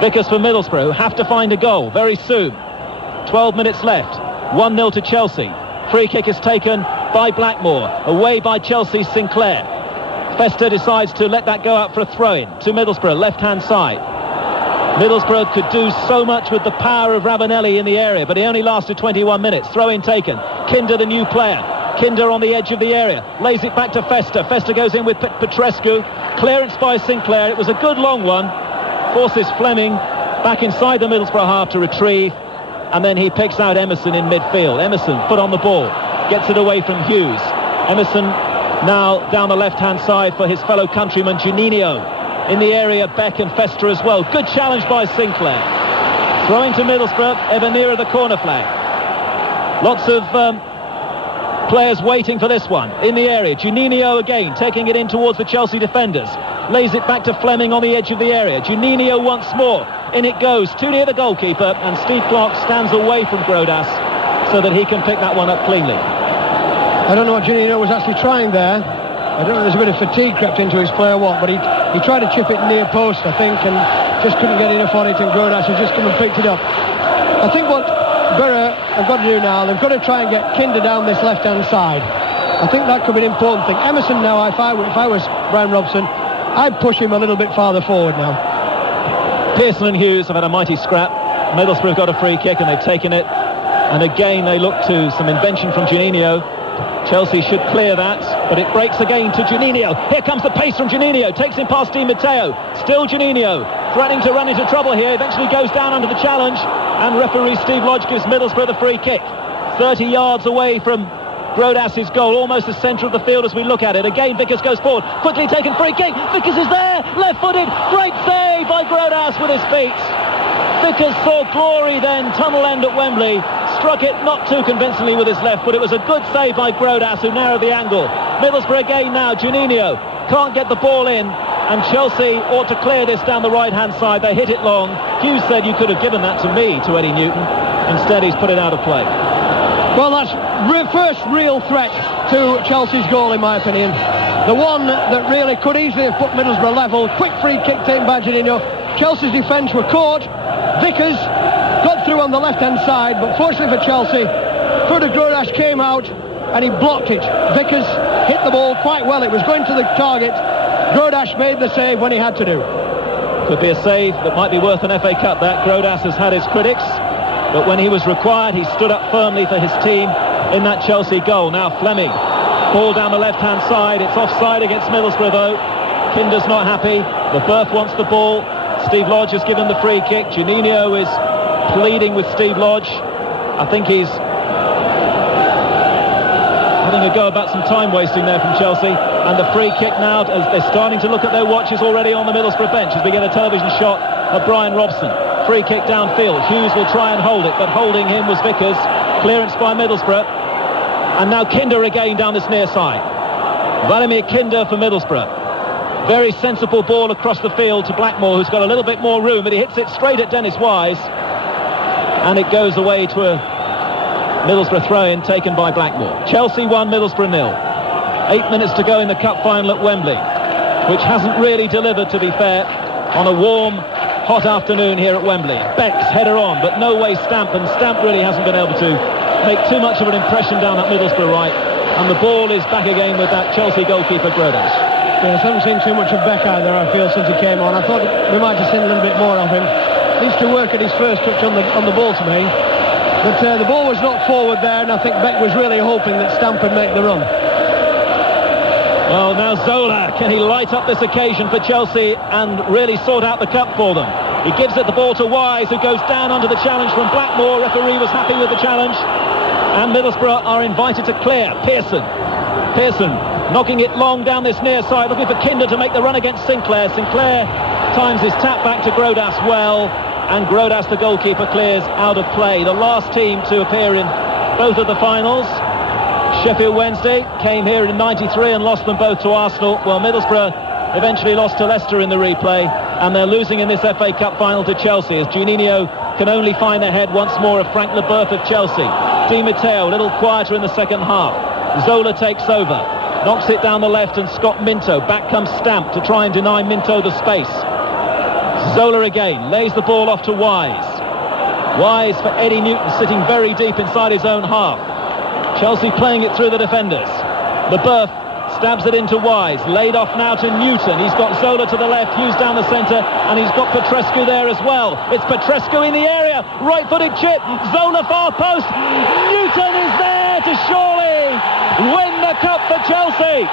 Vickers for Middlesbrough have to find a goal very soon. 12 minutes left. 1-0 to Chelsea. Free kick is taken by Blackmore. Away by Chelsea's Sinclair. Fester decides to let that go out for a throw-in to Middlesbrough, left-hand side. Middlesbrough could do so much with the power of Ravanelli in the area, but he only lasted 21 minutes. Throw-in taken. Kinder, the new player. Kinder on the edge of the area. Lays it back to Fester. Fester goes in with Petrescu. Clearance by Sinclair. It was a good long one. Forces Fleming back inside the Middlesbrough half to retrieve, and then he picks out Emerson in midfield. Emerson, foot on the ball, gets it away from Hughes. Emerson now down the left-hand side for his fellow countryman Juninho. In the area, Beck and Fester as well. Good challenge by Sinclair. Throwing to Middlesbrough, ever nearer the corner flag. Lots of players waiting for this one. In the area, Juninho again, taking it in towards the Chelsea defenders. Lays it back to Fleming on the edge of the area. Juninho once more. In it goes, too near the goalkeeper, and Steve Clark stands away from Grodas so that he can pick that one up cleanly. I don't know what Juninho was actually trying there. I don't know, there's a bit of fatigue crept into his play or what, but he tried to chip it near post, I think, and just couldn't get enough on it, and Grodas has just come and picked it up. I think what Borough have got to do now, they've got to try and get Kinder down this left-hand side. I think that could be an important thing. Emerson now, if I was Brian Robson, I'd push him a little bit farther forward now. Pearson and Hughes have had a mighty scrap. Middlesbrough got a free kick and they've taken it. And again, they look to some invention from Juninho. Chelsea should clear that, but it breaks again to Juninho. Here comes the pace from Juninho, takes him past Di Matteo. Still Juninho, threatening to run into trouble here, eventually goes down under the challenge, and referee Steve Lodge gives Middlesbrough the free kick. 30 yards away from Grodas's goal, almost the centre of the field as we look at it. Again, Vickers goes forward, quickly taken free kick. Vickers is there, left-footed, great save by Grodas with his feet. Vickers saw glory then, tunnel end at Wembley. Struck it not too convincingly with his left, but it was a good save by Grodas, who narrowed the angle. Middlesbrough again now, Juninho can't get the ball in, and Chelsea ought to clear this down the right-hand side. They hit it long. Hughes said, you could have given that to me, to Eddie Newton. Instead, he's put it out of play. Well, that's first real threat to Chelsea's goal, in my opinion. The one that really could easily have put Middlesbrough level. Quick free kick taken by Juninho. Chelsea's defence were caught. Vickers got through on the left-hand side, but fortunately for Chelsea, Frodo Grodas came out and he blocked it. Vickers hit the ball quite well. It was going to the target. Grodas made the save when he had to do. Could be a save that might be worth an FA Cup. That Grodas has had his critics, but when he was required, he stood up firmly for his team in that Chelsea goal. Now Fleming, ball down the left-hand side. It's offside against Middlesbrough though. Kinder's not happy. LeBeuf wants the ball. Steve Lodge has given the free kick. Juninho is pleading with Steve Lodge. I think he's having a go about some time wasting there from Chelsea. And the free kick now, as they're starting to look at their watches already on the Middlesbrough bench, as we get a television shot of Brian Robson. Free kick downfield. Hughes will try and hold it, but holding him was Vickers. Clearance by Middlesbrough. And now Kinder again down this near side. Vladimir Kinder for Middlesbrough. Very sensible ball across the field to Blackmore, who's got a little bit more room, but he hits it straight at Dennis Wise. And it goes away to a Middlesbrough throw-in taken by Blackmore. Chelsea 1, Middlesbrough 0. 8 minutes to go in the cup final at Wembley, which hasn't really delivered, to be fair, on a warm, hot afternoon here at Wembley. Beck's header on, but no way Stamp, and Stamp really hasn't been able to make too much of an impression down at Middlesbrough right. And the ball is back again with that Chelsea goalkeeper Grodas. Yes, I haven't seen too much of Beck either, I feel, since he came on. I thought we might have seen a little bit more of him. Needs to work at his first touch on the ball to me. But the ball was knocked forward there, and I think Beck was really hoping that Stamp would make the run. Well, now Zola, can he light up this occasion for Chelsea and really sort out the cup for them? He gives it the ball to Wise, who goes down under the challenge from Blackmore. Referee was happy with the challenge. And Middlesbrough are invited to clear. Pearson knocking it long down this near side, looking for Kinder to make the run against Sinclair. Sinclair times his tap back to Grodas well, and Grodas, the goalkeeper, clears out of play. The last team to appear in both of the finals, Sheffield Wednesday, came here in '93 and lost them both to Arsenal. Well, Middlesbrough eventually lost to Leicester in the replay, and they're losing in this FA Cup final to Chelsea, as Juninho can only find the head once more of Frank LeBeuf of Chelsea. Di Matteo, a little quieter in the second half. Zola takes over, knocks it down the left, and Scott Minto. Back comes Stamp to try and deny Minto the space. Zola again, lays the ball off to Wise. Wise for Eddie Newton, sitting very deep inside his own half. Chelsea playing it through the defenders. LeBeuf stabs it into Wise, laid off now to Newton. He's got Zola to the left, Hughes down the centre, and he's got Petrescu there as well. It's Petrescu in the area, right-footed chip, Zola far post. Newton is there to surely win the cup for Chelsea.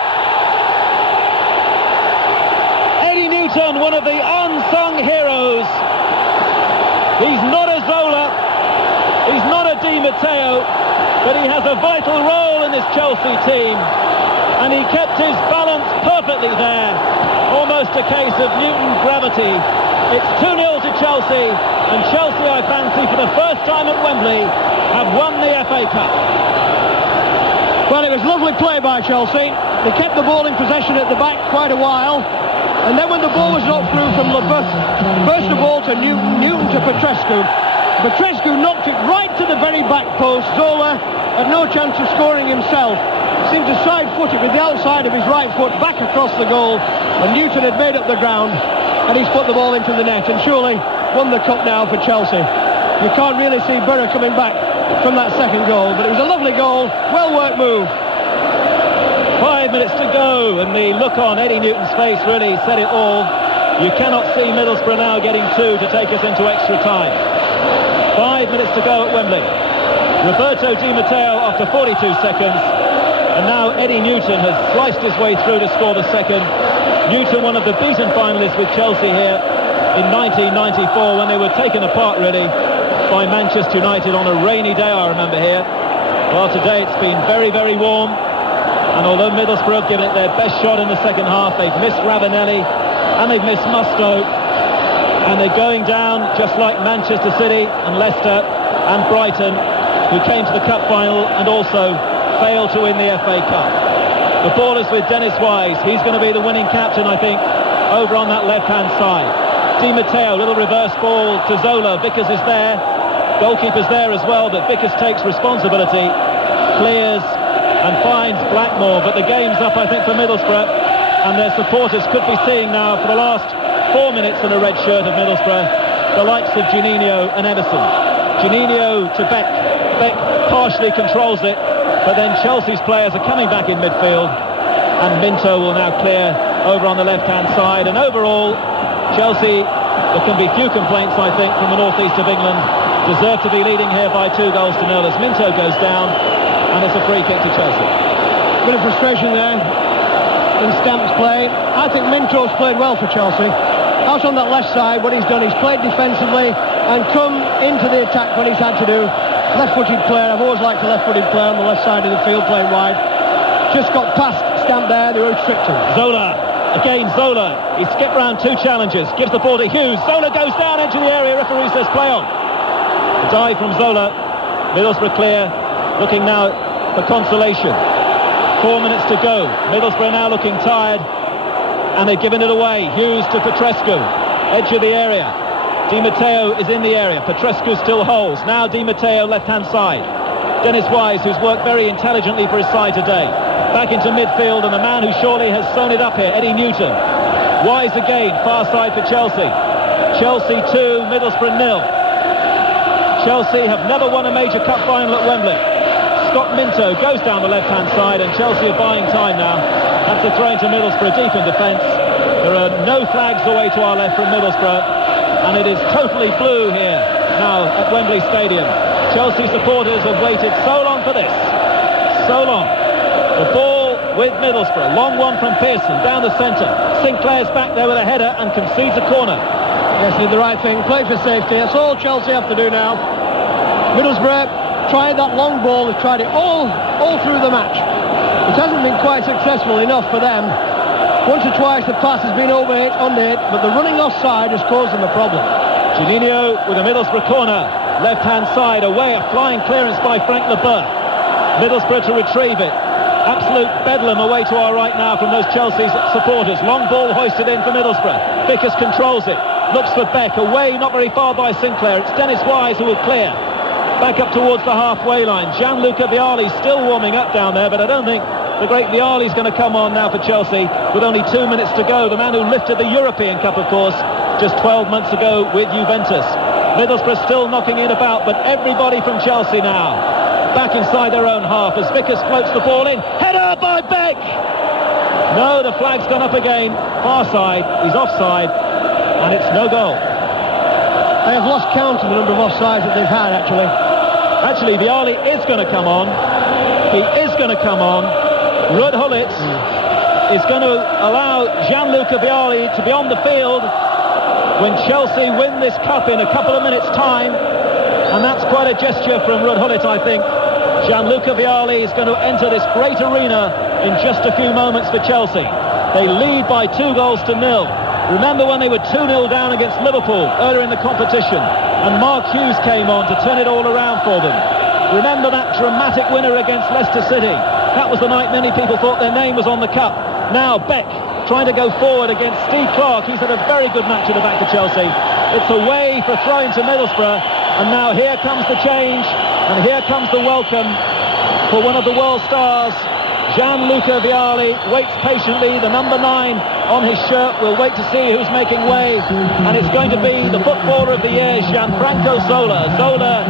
Eddie Newton, one of the unsung heroes. He's not a Zola, he's not a Di Matteo, but he has a vital role in this Chelsea team. And he kept his balance perfectly there. Almost a case of Newton gravity. It's 2-0 to Chelsea, and Chelsea, I fancy, for the first time at Wembley, have won the FA Cup. Well, it was lovely play by Chelsea. They kept the ball in possession at the back quite a while. And then when the ball was knocked through from LeBeuf, first of all to Newton, Newton to Petrescu. Petrescu knocked it right to the very back post. Zola had no chance of scoring himself. seemed to side-foot it with the outside of his right foot back across the goal, and Newton had made up the ground, and he's put the ball into the net, and surely won the cup now for Chelsea. You can't really see Borough coming back from that second goal, but it was a lovely goal, well-worked move. 5 minutes to go, and the look on Eddie Newton's face really said it all. You cannot see Middlesbrough now getting 2 to take us into extra time. 5 minutes to go at Wembley. Roberto Di Matteo after 42 seconds, and now Eddie Newton has sliced his way through to score the second. Newton, one of the beaten finalists with Chelsea here in 1994, when they were taken apart really by Manchester United on a rainy day, I remember here. Well, today it's been very, very warm, and although Middlesbrough have given it their best shot in the second half, they've missed Ravanelli and they've missed Mustoe, and they're going down just like Manchester City and Leicester and Brighton, who came to the cup final and also failed to win the FA Cup. The ball is with Dennis Wise. He's going to be the winning captain, I think, over on that left-hand side. Di Matteo, little reverse ball to Zola. Vickers is there. Goalkeeper's there as well, but Vickers takes responsibility, clears and finds Blackmore. But the game's up, I think, for Middlesbrough, and their supporters could be seeing now for the last 4 minutes in a red shirt of Middlesbrough, the likes of Juninho and Emerson. Juninho to Beck. Beck partially controls it, but then Chelsea's players are coming back in midfield, and Minto will now clear over on the left-hand side. And overall, Chelsea, there can be few complaints, I think, from the northeast of England. Deserve to be leading here by 2 goals to 0 as Minto goes down, and it's a free kick to Chelsea. A bit of frustration there in Stamp's play. I think Minto's played well for Chelsea. Out on that left side, what he's done, he's played defensively and come into the attack when he's had to do. Left-footed player, I've always liked a left-footed player on the left side of the field playing wide. Just got past Stamp there, they were tricked him. Zola, again Zola, he skipped round 2 challenges, gives the ball to Hughes. Zola goes down into the area, referee says play on. A dive from Zola, Middlesbrough clear, looking now for consolation. 4 minutes to go, Middlesbrough now looking tired, and they've given it away. Hughes to Petrescu, edge of the area. Di Matteo is in the area, Petrescu still holds. Now Di Matteo left-hand side. Dennis Wise, who's worked very intelligently for his side today. Back into midfield, and the man who surely has sewn it up here, Eddie Newton. Wise again, far side for Chelsea. Chelsea 2, Middlesbrough 0. Chelsea have never won a major cup final at Wembley. Scott Minto goes down the left-hand side, and Chelsea are buying time now. After throwing to Middlesbrough deep in defence. There are no flags away to our left from Middlesbrough, and it is totally blue here now at Wembley Stadium. Chelsea supporters have waited so long for this. So long. The ball with Middlesbrough. Long one from Pearson down the centre. Sinclair's back there with a header and concedes a corner. Yes, did the right thing. Play for safety. That's all Chelsea have to do now. Middlesbrough tried that long ball. They've tried it all through the match. It hasn't been quite successful enough for them. Once or twice the pass has been over it, but the running offside has caused them a problem. Juninho with a Middlesbrough corner. Left-hand side, away, a flying clearance by Frank Leboeuf. Middlesbrough to retrieve it. Absolute bedlam away to our right now from those Chelsea supporters. Long ball hoisted in for Middlesbrough. Vickers controls it. Looks for Beck. Away, not very far by Sinclair. It's Dennis Wise who will clear. Back up towards the halfway line. Gianluca Vialli still warming up down there, but I don't think the great Vialli's going to come on now for Chelsea with only 2 minutes to go. The man who lifted the European Cup, of course, just 12 months ago with Juventus. Middlesbrough still knocking it about, but everybody from Chelsea now back inside their own half as Vickers floats the ball in. Header by Beck! No, the flag's gone up again. Far side, he's offside, and it's no goal. They have lost count of the number of offsides that they've had, actually. Actually, Vialli is going to come on. He is going to come on. Ruud Gullit is going to allow Gianluca Vialli to be on the field when Chelsea win this cup in a couple of minutes' time. And that's quite a gesture from Ruud Gullit, I think. Gianluca Vialli is going to enter this great arena in just a few moments for Chelsea. They lead by 2 goals to 0. Remember when they were 2-0 down against Liverpool earlier in the competition, and Mark Hughes came on to turn it all around for them. Remember that dramatic winner against Leicester City. That was the night many people thought their name was on the cup. Now Beck trying to go forward against Steve Clarke. He's had a very good match at the back for Chelsea. It's away for throwing to Middlesbrough, and now here comes the change, and here comes the welcome for one of the world stars, Gianluca Vialli waits patiently. The number 9 on his shirt. We'll wait to see who's making way. And it's going to be the footballer of the year, Gianfranco Zola. Zola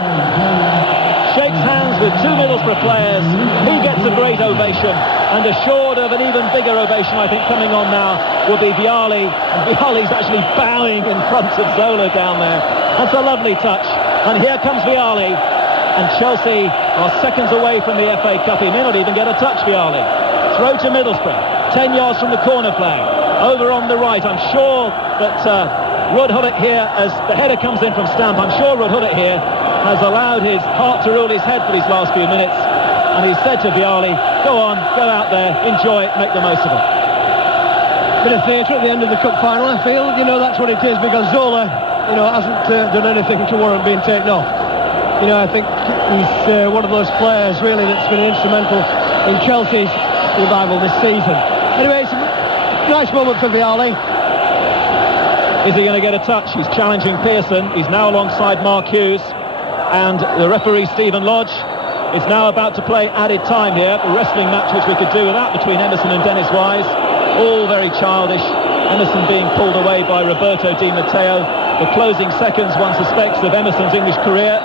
shakes hands with 2 Middlesbrough players. He gets a great ovation. And assured of an even bigger ovation, I think, coming on now will be Vialli. And Vialli's actually bowing in front of Zola down there. That's a lovely touch. And here comes Vialli. And Chelsea are seconds away from the FA Cup. He may not even get a touch, Vialli. Throw to Middlesbrough. 10 yards from the corner flag. Over on the right. I'm sure that Rod Hullett here, as the header comes in from Stamp, I'm sure Rod Hullett here has allowed his heart to rule his head for these last few minutes. And he said to Vialli, go on, go out there, enjoy it, make the most of it. Bit of theatre at the end of the cup final, I feel. That's what it is, because Zola, hasn't done anything to warrant being taken off. I think he's one of those players, really, that's been instrumental in Chelsea's revival this season. Anyway, it's a nice moment for Vialli. Is he going to get a touch? He's challenging Pearson. He's now alongside Mark Hughes. And the referee, Stephen Lodge, is now about to play added time here. A wrestling match which we could do without between Emerson and Dennis Wise. All very childish. Emerson being pulled away by Roberto Di Matteo. The closing seconds, one suspects, of Emerson's English career.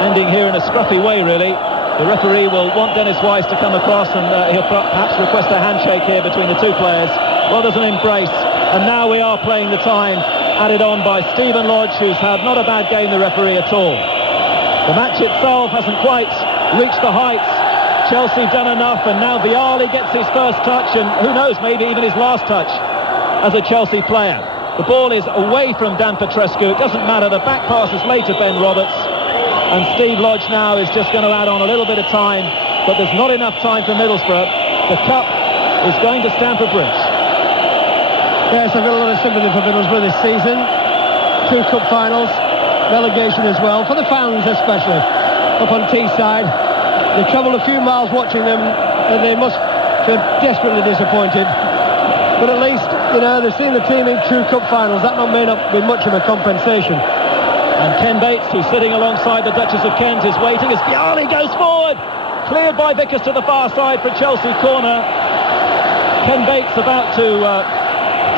Ending here in a scruffy way, really. The referee will want Dennis Wise to come across, and he'll perhaps request a handshake here between the two players. Well, there's an embrace. And now we are playing the time, added on by Stephen Lodge, who's had not a bad game, the referee, at all. The match itself hasn't quite reached the heights. Chelsea done enough, and now Vialli gets his first touch, and who knows, maybe even his last touch as a Chelsea player. The ball is away from Dan Petrescu. It doesn't matter. The back pass is laid to Ben Roberts, and Steve Lodge now is just going to add on a little bit of time, but there's not enough time for Middlesbrough. The cup is going to Stamford Bridge. Yes, I've got a lot of sympathy for Middlesbrough this season. 2 cup finals, relegation as well, for the fans especially, up on Teesside. They travelled a few miles watching them, and they must feel desperately disappointed. But at least, they've seen the team in 2 cup finals. That may not be much of a compensation. And Ken Bates, who's sitting alongside the Duchess of Kent, is waiting as Vialli goes forward. Cleared by Vickers to the far side for Chelsea corner. Ken Bates about to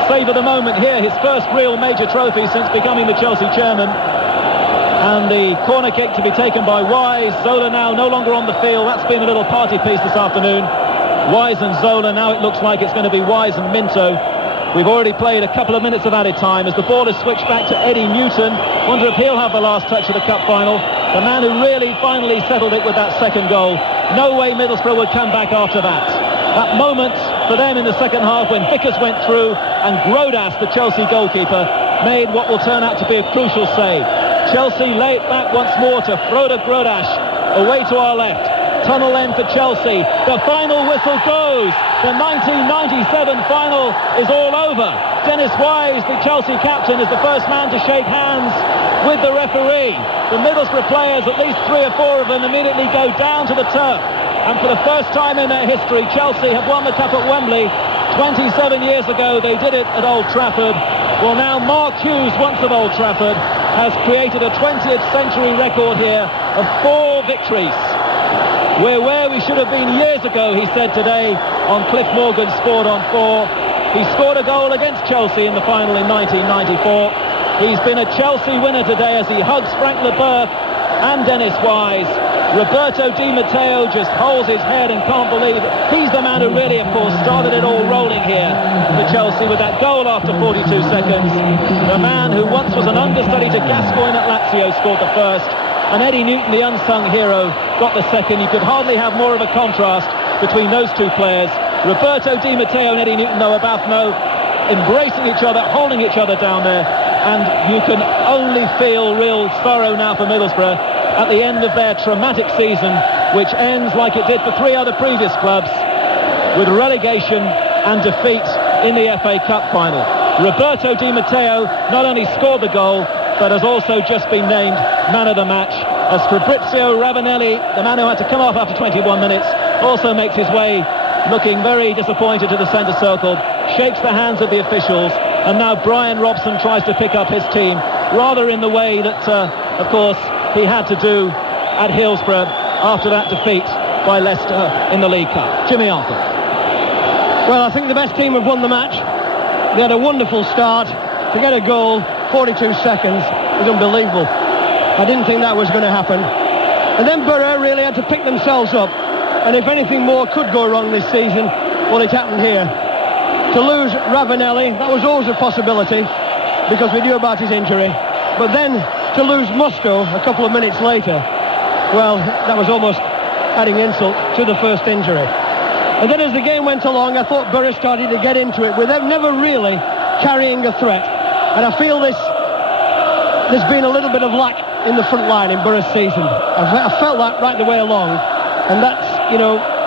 savour the moment here, his first real major trophy since becoming the Chelsea chairman. And the corner kick to be taken by Wise. Zola now no longer on the field. That's been a little party piece this afternoon. Wise and Zola. Now it looks like it's going to be Wise and Minto. We've already played a couple of minutes of added time as the ball is switched back to Eddie Newton. Wonder if he'll have the last touch of the cup final. The man who really finally settled it with that second goal. No way Middlesbrough would come back after that. That moment for them in the second half when Vickers went through and Grodas, the Chelsea goalkeeper, made what will turn out to be a crucial save. Chelsea lay it back once more to Frode Grodas, away to our left. Tunnel end for Chelsea. The final whistle goes. The 1997 final is all over. Dennis Wise, the Chelsea captain, is the first man to shake hands with the referee. The Middlesbrough players, at least 3 or 4 of them, immediately go down to the turf. And for the first time in their history, Chelsea have won the cup at Wembley. 27 years ago, they did it at Old Trafford. Well, now Mark Hughes, once at Old Trafford, has created a 20th century record here of 4 victories. We're where we should have been years ago, he said today on Cliff Morgan's Sport on 4. He scored a goal against Chelsea in the final in 1994. He's been a Chelsea winner today as he hugs Frank Leboeuf and Dennis Wise. Roberto Di Matteo just holds his head and can't believe it. He's the man who really, of course, started it all rolling here for Chelsea with that goal after 42 seconds. The man who once was an understudy to Gascoigne at Lazio scored the first. And Eddie Newton, the unsung hero, got the second. You could hardly have more of a contrast between those two players. Roberto Di Matteo and Eddie Newton, though, about embracing each other, holding each other down there. And you can only feel real sorrow now for Middlesbrough at the end of their traumatic season, which ends like it did for 3 other previous clubs, with relegation and defeat in the FA Cup final. Roberto Di Matteo not only scored the goal, but has also just been named man of the match, as Fabrizio Ravanelli, the man who had to come off after 21 minutes, also makes his way looking very disappointed to the centre circle, shakes the hands of the officials, and now Brian Robson tries to pick up his team, rather in the way that, of course, he had to do at Hillsborough after that defeat by Leicester in the League Cup. Jimmy Arthur. Well, I think the best team have won the match. They had a wonderful start. To get a goal, 42 seconds, is unbelievable. I didn't think that was going to happen. And then Borough really had to pick themselves up. And if anything more could go wrong this season, well, it happened here. To lose Ravanelli, that was always a possibility, because we knew about his injury. But then to lose Musto a couple of minutes later, well, that was almost adding insult to the first injury. And then as the game went along, I thought Borough started to get into it with them never really carrying a threat. And I feel there's been a little bit of lack in the front line in Borough's season. I felt that right the way along. And that's,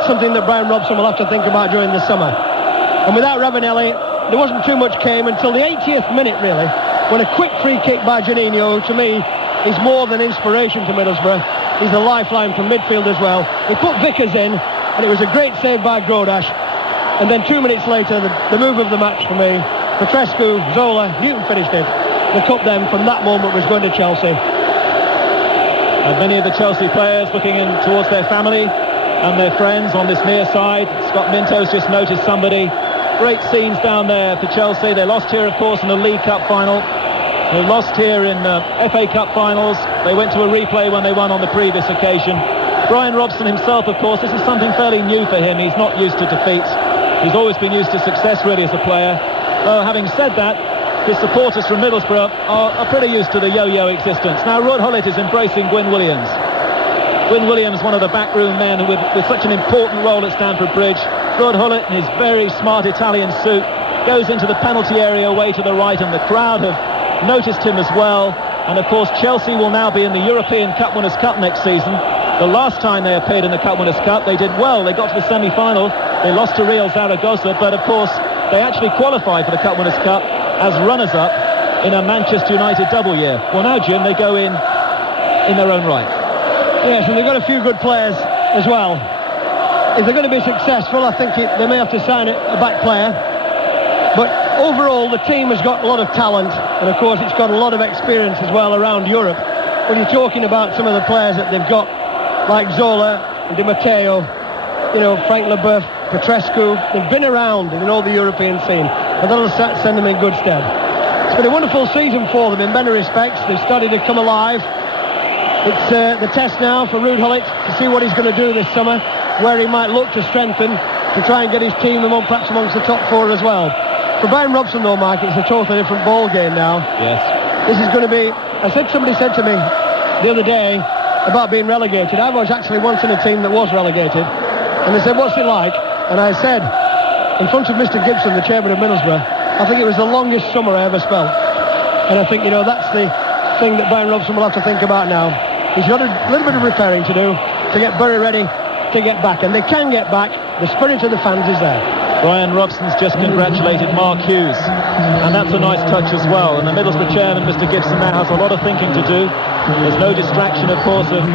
something that Brian Robson will have to think about during the summer. And without Ravanelli, there wasn't too much came until the 80th minute, really, when a quick free kick by Juninho, to me, is more than inspiration to Middlesbrough. He's the lifeline from midfield as well. He put Vickers in, and it was a great save by Grodash. And then 2 minutes later, the move of the match for me, Petrescu, Zola, Newton finished it. The cup then, from that moment, was going to Chelsea. And many of the Chelsea players looking in towards their family and their friends on this near side. Scott Minto's just noticed somebody. Great scenes down there for Chelsea. They lost here, of course, in the League Cup final. They lost here in FA Cup finals. They went to a replay when they won on the previous occasion. Brian Robson himself, of course, this is something fairly new for him. He's not used to defeats. He's always been used to success, really, as a player. Well, having said that, his supporters from Middlesbrough are pretty used to the yo-yo existence. Now, Rod Hullett is embracing Gwyn Williams. Gwyn Williams, one of the backroom men with such an important role at Stamford Bridge. Rod Hullett, in his very smart Italian suit, goes into the penalty area away to the right, and the crowd have noticed him as well. And, of course, Chelsea will now be in the European Cup Winners' Cup next season. The last time they appeared in the Cup Winners' Cup, they did well. They got to the semi-final. They lost to Real Zaragoza, but, of course, they actually qualified for the Cup Winners' Cup as runners-up in a Manchester United double year. Well, now, Jim, they go in their own right. Yes, and they've got a few good players as well. If they're going to be successful, I think they may have to sign a back player. But overall, the team has got a lot of talent, and of course, it's got a lot of experience as well around Europe. When you're talking about some of the players that they've got, like Zola, Di Matteo, Frank Leboeuf, Petrescu, they've been around in all the European scene, and that'll send them in good stead. It's been a wonderful season for them in many respects. They've started to come alive. It's the test now for Ruud Gullit to see what he's going to do this summer, where he might look to strengthen to try and get his team perhaps amongst the top four as well. For Brian Robson, though, Mike, it's a totally different ball game now. Yes. This is going to be... Somebody said to me the other day about being relegated. I was actually once in a team that was relegated, and they said, what's it like? And I said, in front of Mr. Gibson, the chairman of Middlesbrough, I think it was the longest summer I ever spent. And I think, that's the thing that Brian Robson will have to think about now. He's got a little bit of repairing to do to get Bury ready to get back, and they can get back. The spirit of the fans is there. Brian Robson's just congratulated Mark Hughes, and that's a nice touch as well. And the Middlesbrough chairman, Mr. Gibson, now has a lot of thinking to do. There's no distraction, of course, of